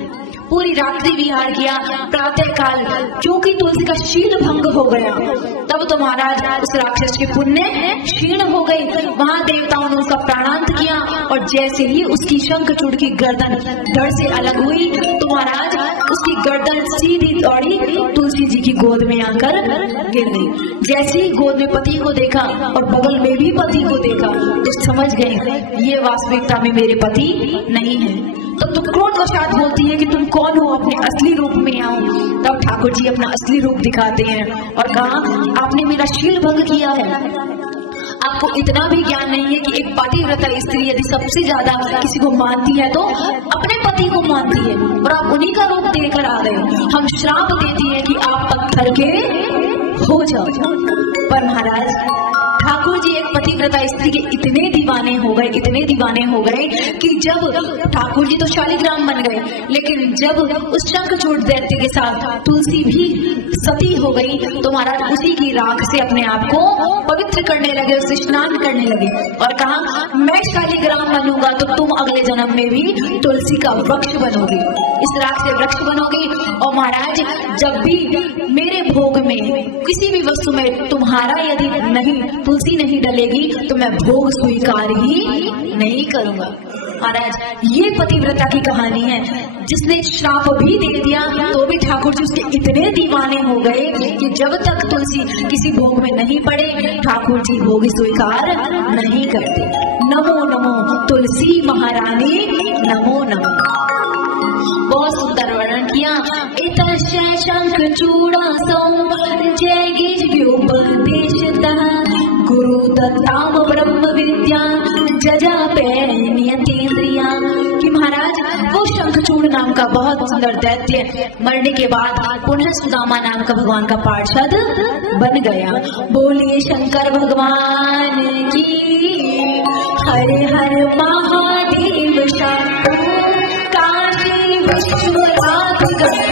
पूरी रात्रि विहार किया। प्रातः काल क्योंकि तुलसी का शील भंग हो गया, तब तो महाराज उस राक्षस के पुण्य क्षीण हो गए। वहां देवताओं ने उसका प्राणांत किया, और जैसे ही उसकी शंखचूड़ की गर्दन धड़ से अलग हुई तो महाराज उसकी गर्दन सीधी दौड़ी तुलसी जी की गोद में आकर गिर गई। जैसे ही गोद में पति को देखा और बगल में भी पति को देखा तो समझ गए ये वास्तविकता में मेरे पति नहीं है। तो तुम क्रोधवशात बोलती है कि तुम कौन हो, अपने असली रूप में आओ। तब ठाकुर जी अपना असली रूप दिखाते हैं और कहा आपने मेरा शील भंग किया है। आपको इतना भी ज्ञान नहीं है कि एक पतिव्रता स्त्री यदि सबसे ज्यादा किसी को मानती है तो अपने पति को मानती है, और आप उन्हीं का रूप देकर आ रहे हो। हम श्राप देती है कि आप पत्थर के हो जाओ। पर महाराज ठाकुर जी एक पतिव्रता स्त्री के इतने दीवाने हो गए, इतने दीवाने हो गए कि जब ठाकुर जी तो शालिग्राम बन गए, लेकिन जब उस शंखचूड़ दैत्य के साथ तुलसी भी सती हो गई तो महाराज उसी की राख से अपने आप को पवित्र करने लगे, उससे स्नान करने लगे और कहा मैं शालिग्राम बनूंगा तो तुम अगले जन्म में भी तुलसी का वृक्ष बनोगे, इस राख से वृक्ष बनोगे। और महाराज जब भी मेरे भोग में किसी भी वस्तु में तुम्हारा यदि नहीं तुलसी नहीं डलेगी तो मैं भोग स्वीकार ही नहीं करूंगा। महाराज ये पतिव्रता की कहानी है, जिसने श्राप भी दे दिया तो भी ठाकुर जी उसके इतने दीवाने हो गए कि जब तक तुलसी किसी भोग में नहीं पड़े ठाकुर जी भोग स्वीकार नहीं करते। नमो नमो तुलसी महारानी नमो नमो। बहुत सुंदर वर्णन किया। इतश्च शंखचूड़ासौ जय गिज्ञोपदेशतः गुरु दत्ताम ब्रह्म विद्या जजापे नियतेन्द्रिया। कि महाराज वो शंखचूड़ नाम का बहुत सुंदर दैत्य मरने के बाद पुनः सुदामा नाम का भगवान का पार्षद बन गया। बोलिए शंकर भगवान की। हर हर महादेव शंभो काशी विश्वनाथ गंगे।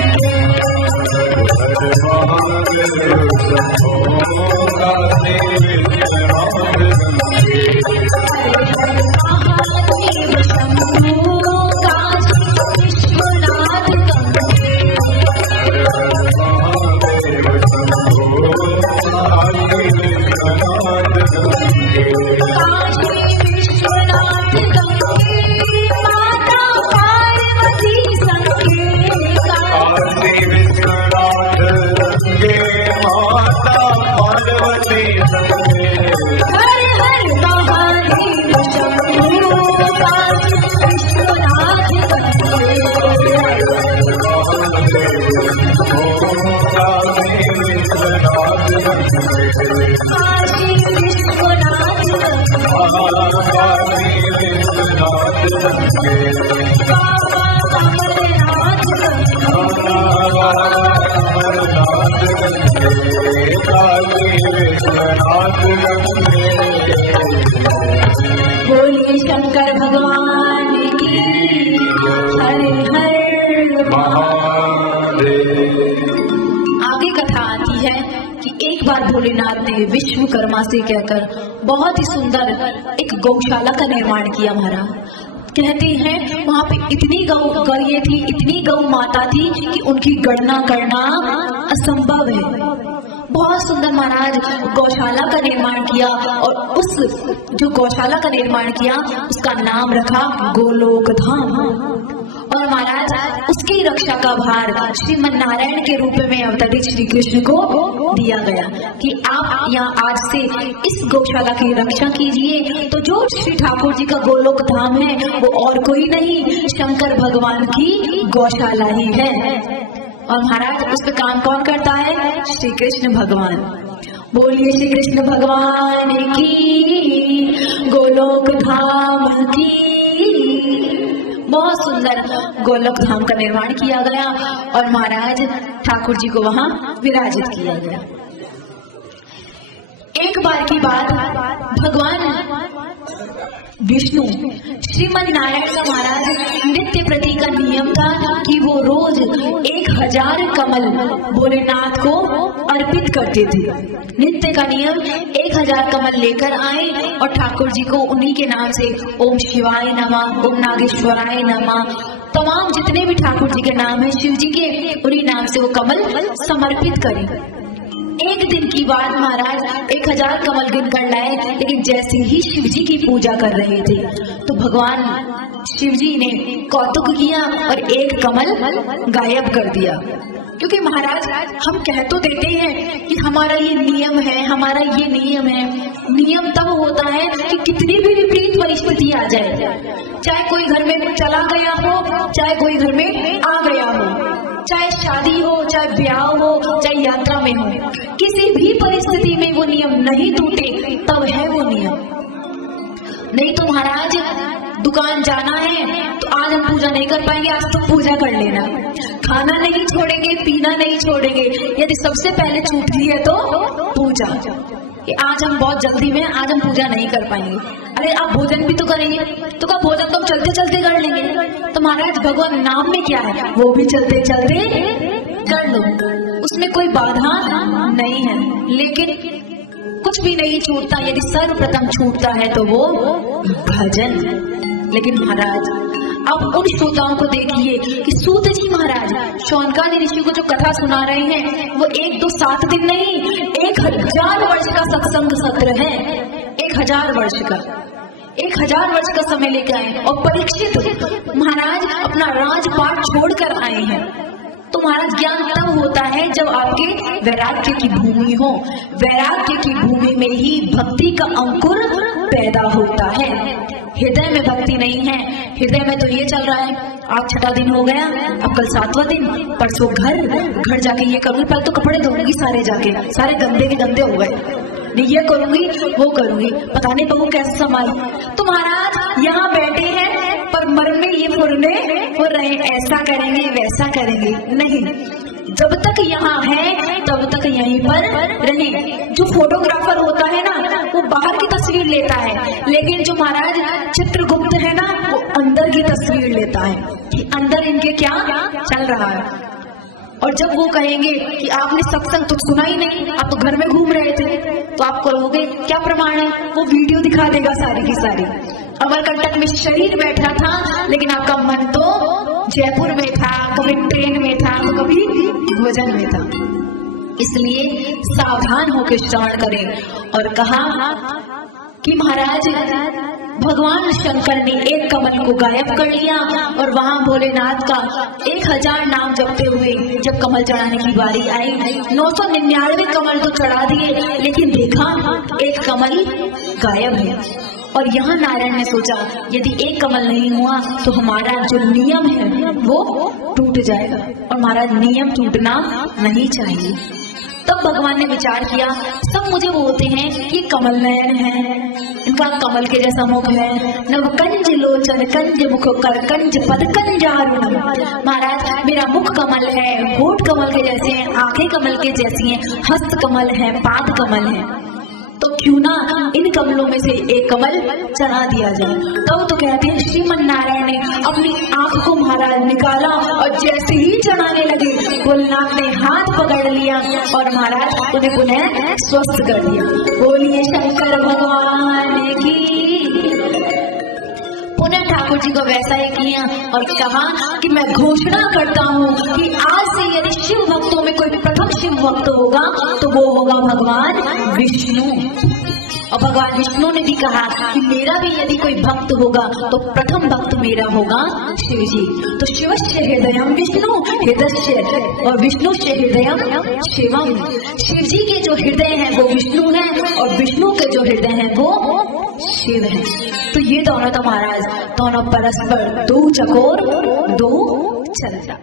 बोलिए शंकर भगवान की। हर हर महादेव। आगे कथा आती है कि एक बार भोलेनाथ ने विश्वकर्मा से कहकर बहुत ही सुंदर एक गौशाला का निर्माण किया। महाराज कहते हैं वहां पे इतनी गौएं थी, इतनी गौ माता थी कि उनकी गणना करना असंभव है। बहुत सुंदर महाराज गौशाला का निर्माण किया और उस जो गौशाला का निर्माण किया उसका नाम रखा गोलोक धाम। और महाराज उसकी रक्षा का भार श्रीमन नारायण के रूप में अवतरित श्री कृष्ण को दिया गया कि आप यहाँ आज से इस गौशाला की रक्षा कीजिए। तो जो श्री ठाकुर जी का गोलोक धाम है वो और कोई नहीं, शंकर भगवान की गौशाला ही है। और महाराज उस पे काम कौन करता है? श्री कृष्ण भगवान। बोलिए श्री कृष्ण भगवान की। गोलोक धाम की। बहुत सुंदर गोलोक धाम का निर्माण किया गया और महाराज ठाकुर जी को वहां विराजित किया गया। एक बार की बात, भगवान विष्णु श्रीमन नारायण का महाराज नित्य प्रति का नियम था कि वो रोज 1000 कमल भोलेनाथ को अर्पित करते थे। नित्य का नियम 1000 कमल लेकर आए और ठाकुर जी को उन्हीं के नाम से ओम शिवाय नमः, ओम नागेश्वराय नमः, तमाम जितने भी ठाकुर जी के नाम है शिव जी के, उन्हीं नाम से वो कमल समर्पित करें। एक दिन की बात, महाराज 1000 कमल गिन कर लाए, लेकिन जैसे ही शिव जी की पूजा कर रहे थे तो भगवान शिव जी ने कौतुक किया और एक कमल गायब कर दिया। क्योंकि महाराज हम कह तो देते हैं कि हमारा ये नियम है, हमारा ये नियम है। नियम तब होता है कि कितनी भी विपरीत परिस्थिति आ जाए, चाहे कोई घर में चला गया हो, चाहे कोई घर में आ गया हो, चाहे शादी हो, चाहे ब्याह हो, चाहे यात्रा में हो, किसी भी परिस्थिति में वो नियम नहीं टूटे तब है वो नियम। नहीं तो महाराज दुकान जाना है तो आज हम पूजा नहीं कर पाएंगे, आज तो पूजा कर लेना। खाना नहीं छोड़ेंगे, पीना नहीं छोड़ेंगे, यदि सबसे पहले छूटती है तो पूजा। कि आज हम बहुत जल्दी में, आज हम पूजा नहीं कर पाएंगे। अरे आप भोजन भी तो करेंगे, तो क्या भोजन तो हम चलते चलते कर लेंगे। तो महाराज भगवान नाम में क्या है, वो भी चलते चलते कर लो, उसमें कोई बाधा नहीं है। लेकिन कुछ भी नहीं छूटता, यदि सर्वप्रथम छूटता है तो वो भजन। लेकिन महाराज अब उन श्रोताओं को देखिए कि सूत जी महाराज शौनकादि ऋषि को जो कथा सुना रहे हैं वो 1 2 7 दिन नहीं, 1000 वर्ष का सत्संग सत्र है। 1000 वर्ष का, 1000 वर्ष का समय लेकर आए और परीक्षित महाराज अपना राजपाट छोड़कर आए हैं। तो महाराज ज्ञान तब होता है जब आपके वैराग्य की भूमि हो। वैराग्य की भूमि में ही भक्ति का अंकुर पैदा होता है। हृदय में भक्ति नहीं है, हृदय में तो ये चल रहा है, आज 6वां दिन हो गया, अब कल 7वां दिन, परसों घर जाके ये करूंगी, पहले तो कपड़े धोऊंगी सारे जाके, सारे गंदे के गंदे हो गए, नहीं ये करूंगी वो करूंगी, पता नहीं बहू कैसे संभाली। तो महाराज यहाँ बैठे हैं पर और मन में ये फुरने हो रहे, ऐसा करेंगे वैसा करेंगे। नहीं, जब तक यहाँ है तब तक यहीं पर रहें। जो फोटोग्राफर होता है ना वो बाहर की तस्वीर लेता है, लेकिन जो महाराज चित्रगुप्त है ना वो अंदर की तस्वीर लेता है कि अंदर इनके क्या चल रहा है। और जब वो कहेंगे कि आपने सत्संग तो सुना ही नहीं, आप तो घर में घूम रहे थे, तो आप कहोगे क्या प्रमाण है? वो वीडियो दिखा देगा सारी की सारी। अमरकंटक में शरीर बैठा था लेकिन आपका मन तो जयपुर में था, कभी ट्रेन में था तो कभी भोजन में था। इसलिए सावधान होकर श्रवण करें। और कहा कि महाराज भगवान शंकर ने एक कमल को गायब कर लिया और वहां भोलेनाथ का 1000 नाम जपते हुए जब कमल चढ़ाने की बारी आई, 999 कमल तो चढ़ा दिए, लेकिन देखा एक कमल गायब है। और यहाँ नारायण ने सोचा यदि एक कमल नहीं हुआ तो हमारा जो नियम है वो टूट जाएगा, और हमारा नियम टूटना नहीं चाहिए। तब भगवान ने विचार किया, सब मुझे बोलते हैं कि कमल नयन है, इनका कमल के जैसा मुख है, नवकंज लोचन कंज मुख करकंज पदकंजारुणम। महाराज मेरा मुख कमल है, होठ कमल के जैसे हैं, आंखें कमल के जैसी हैं, हस्त कमल है, पाद कमल है, तो क्यों ना इन कमलों में से एक कमल चढ़ा दिया जाए। तब तो कहते हैं श्रीमन नारायण ने अपनी आंख को महाराज निकाला और जैसे ही चढ़ाने लगे भोलेनाथ ने हाथ पकड़ लिया और महाराज उन्हें पुनः स्वस्थ कर दिया। बोलिए शंकर भगवान की। पुनः ठाकुर जी को वैसा ही किया और कहा कि मैं घोषणा करता हूँ कि आज से यदि शिव भक्तों में कोई प्रथम शिव भक्त होगा तो वो होगा भगवान विष्णु। और भगवान विष्णु ने भी कहा कि मेरा भी यदि कोई भक्त होगा तो प्रथम भक्त मेरा होगा शिव जी। तो शिवस्य हृदयम विष्णु हृदय, और विष्णु से हृदयम शिवम। शिव जी के जो हृदय है वो विष्णु है और विष्णु के जो हृदय है वो शिव है। तो ये दोनों तो महाराज दोनों परस्पर दो चकोर दो चलता।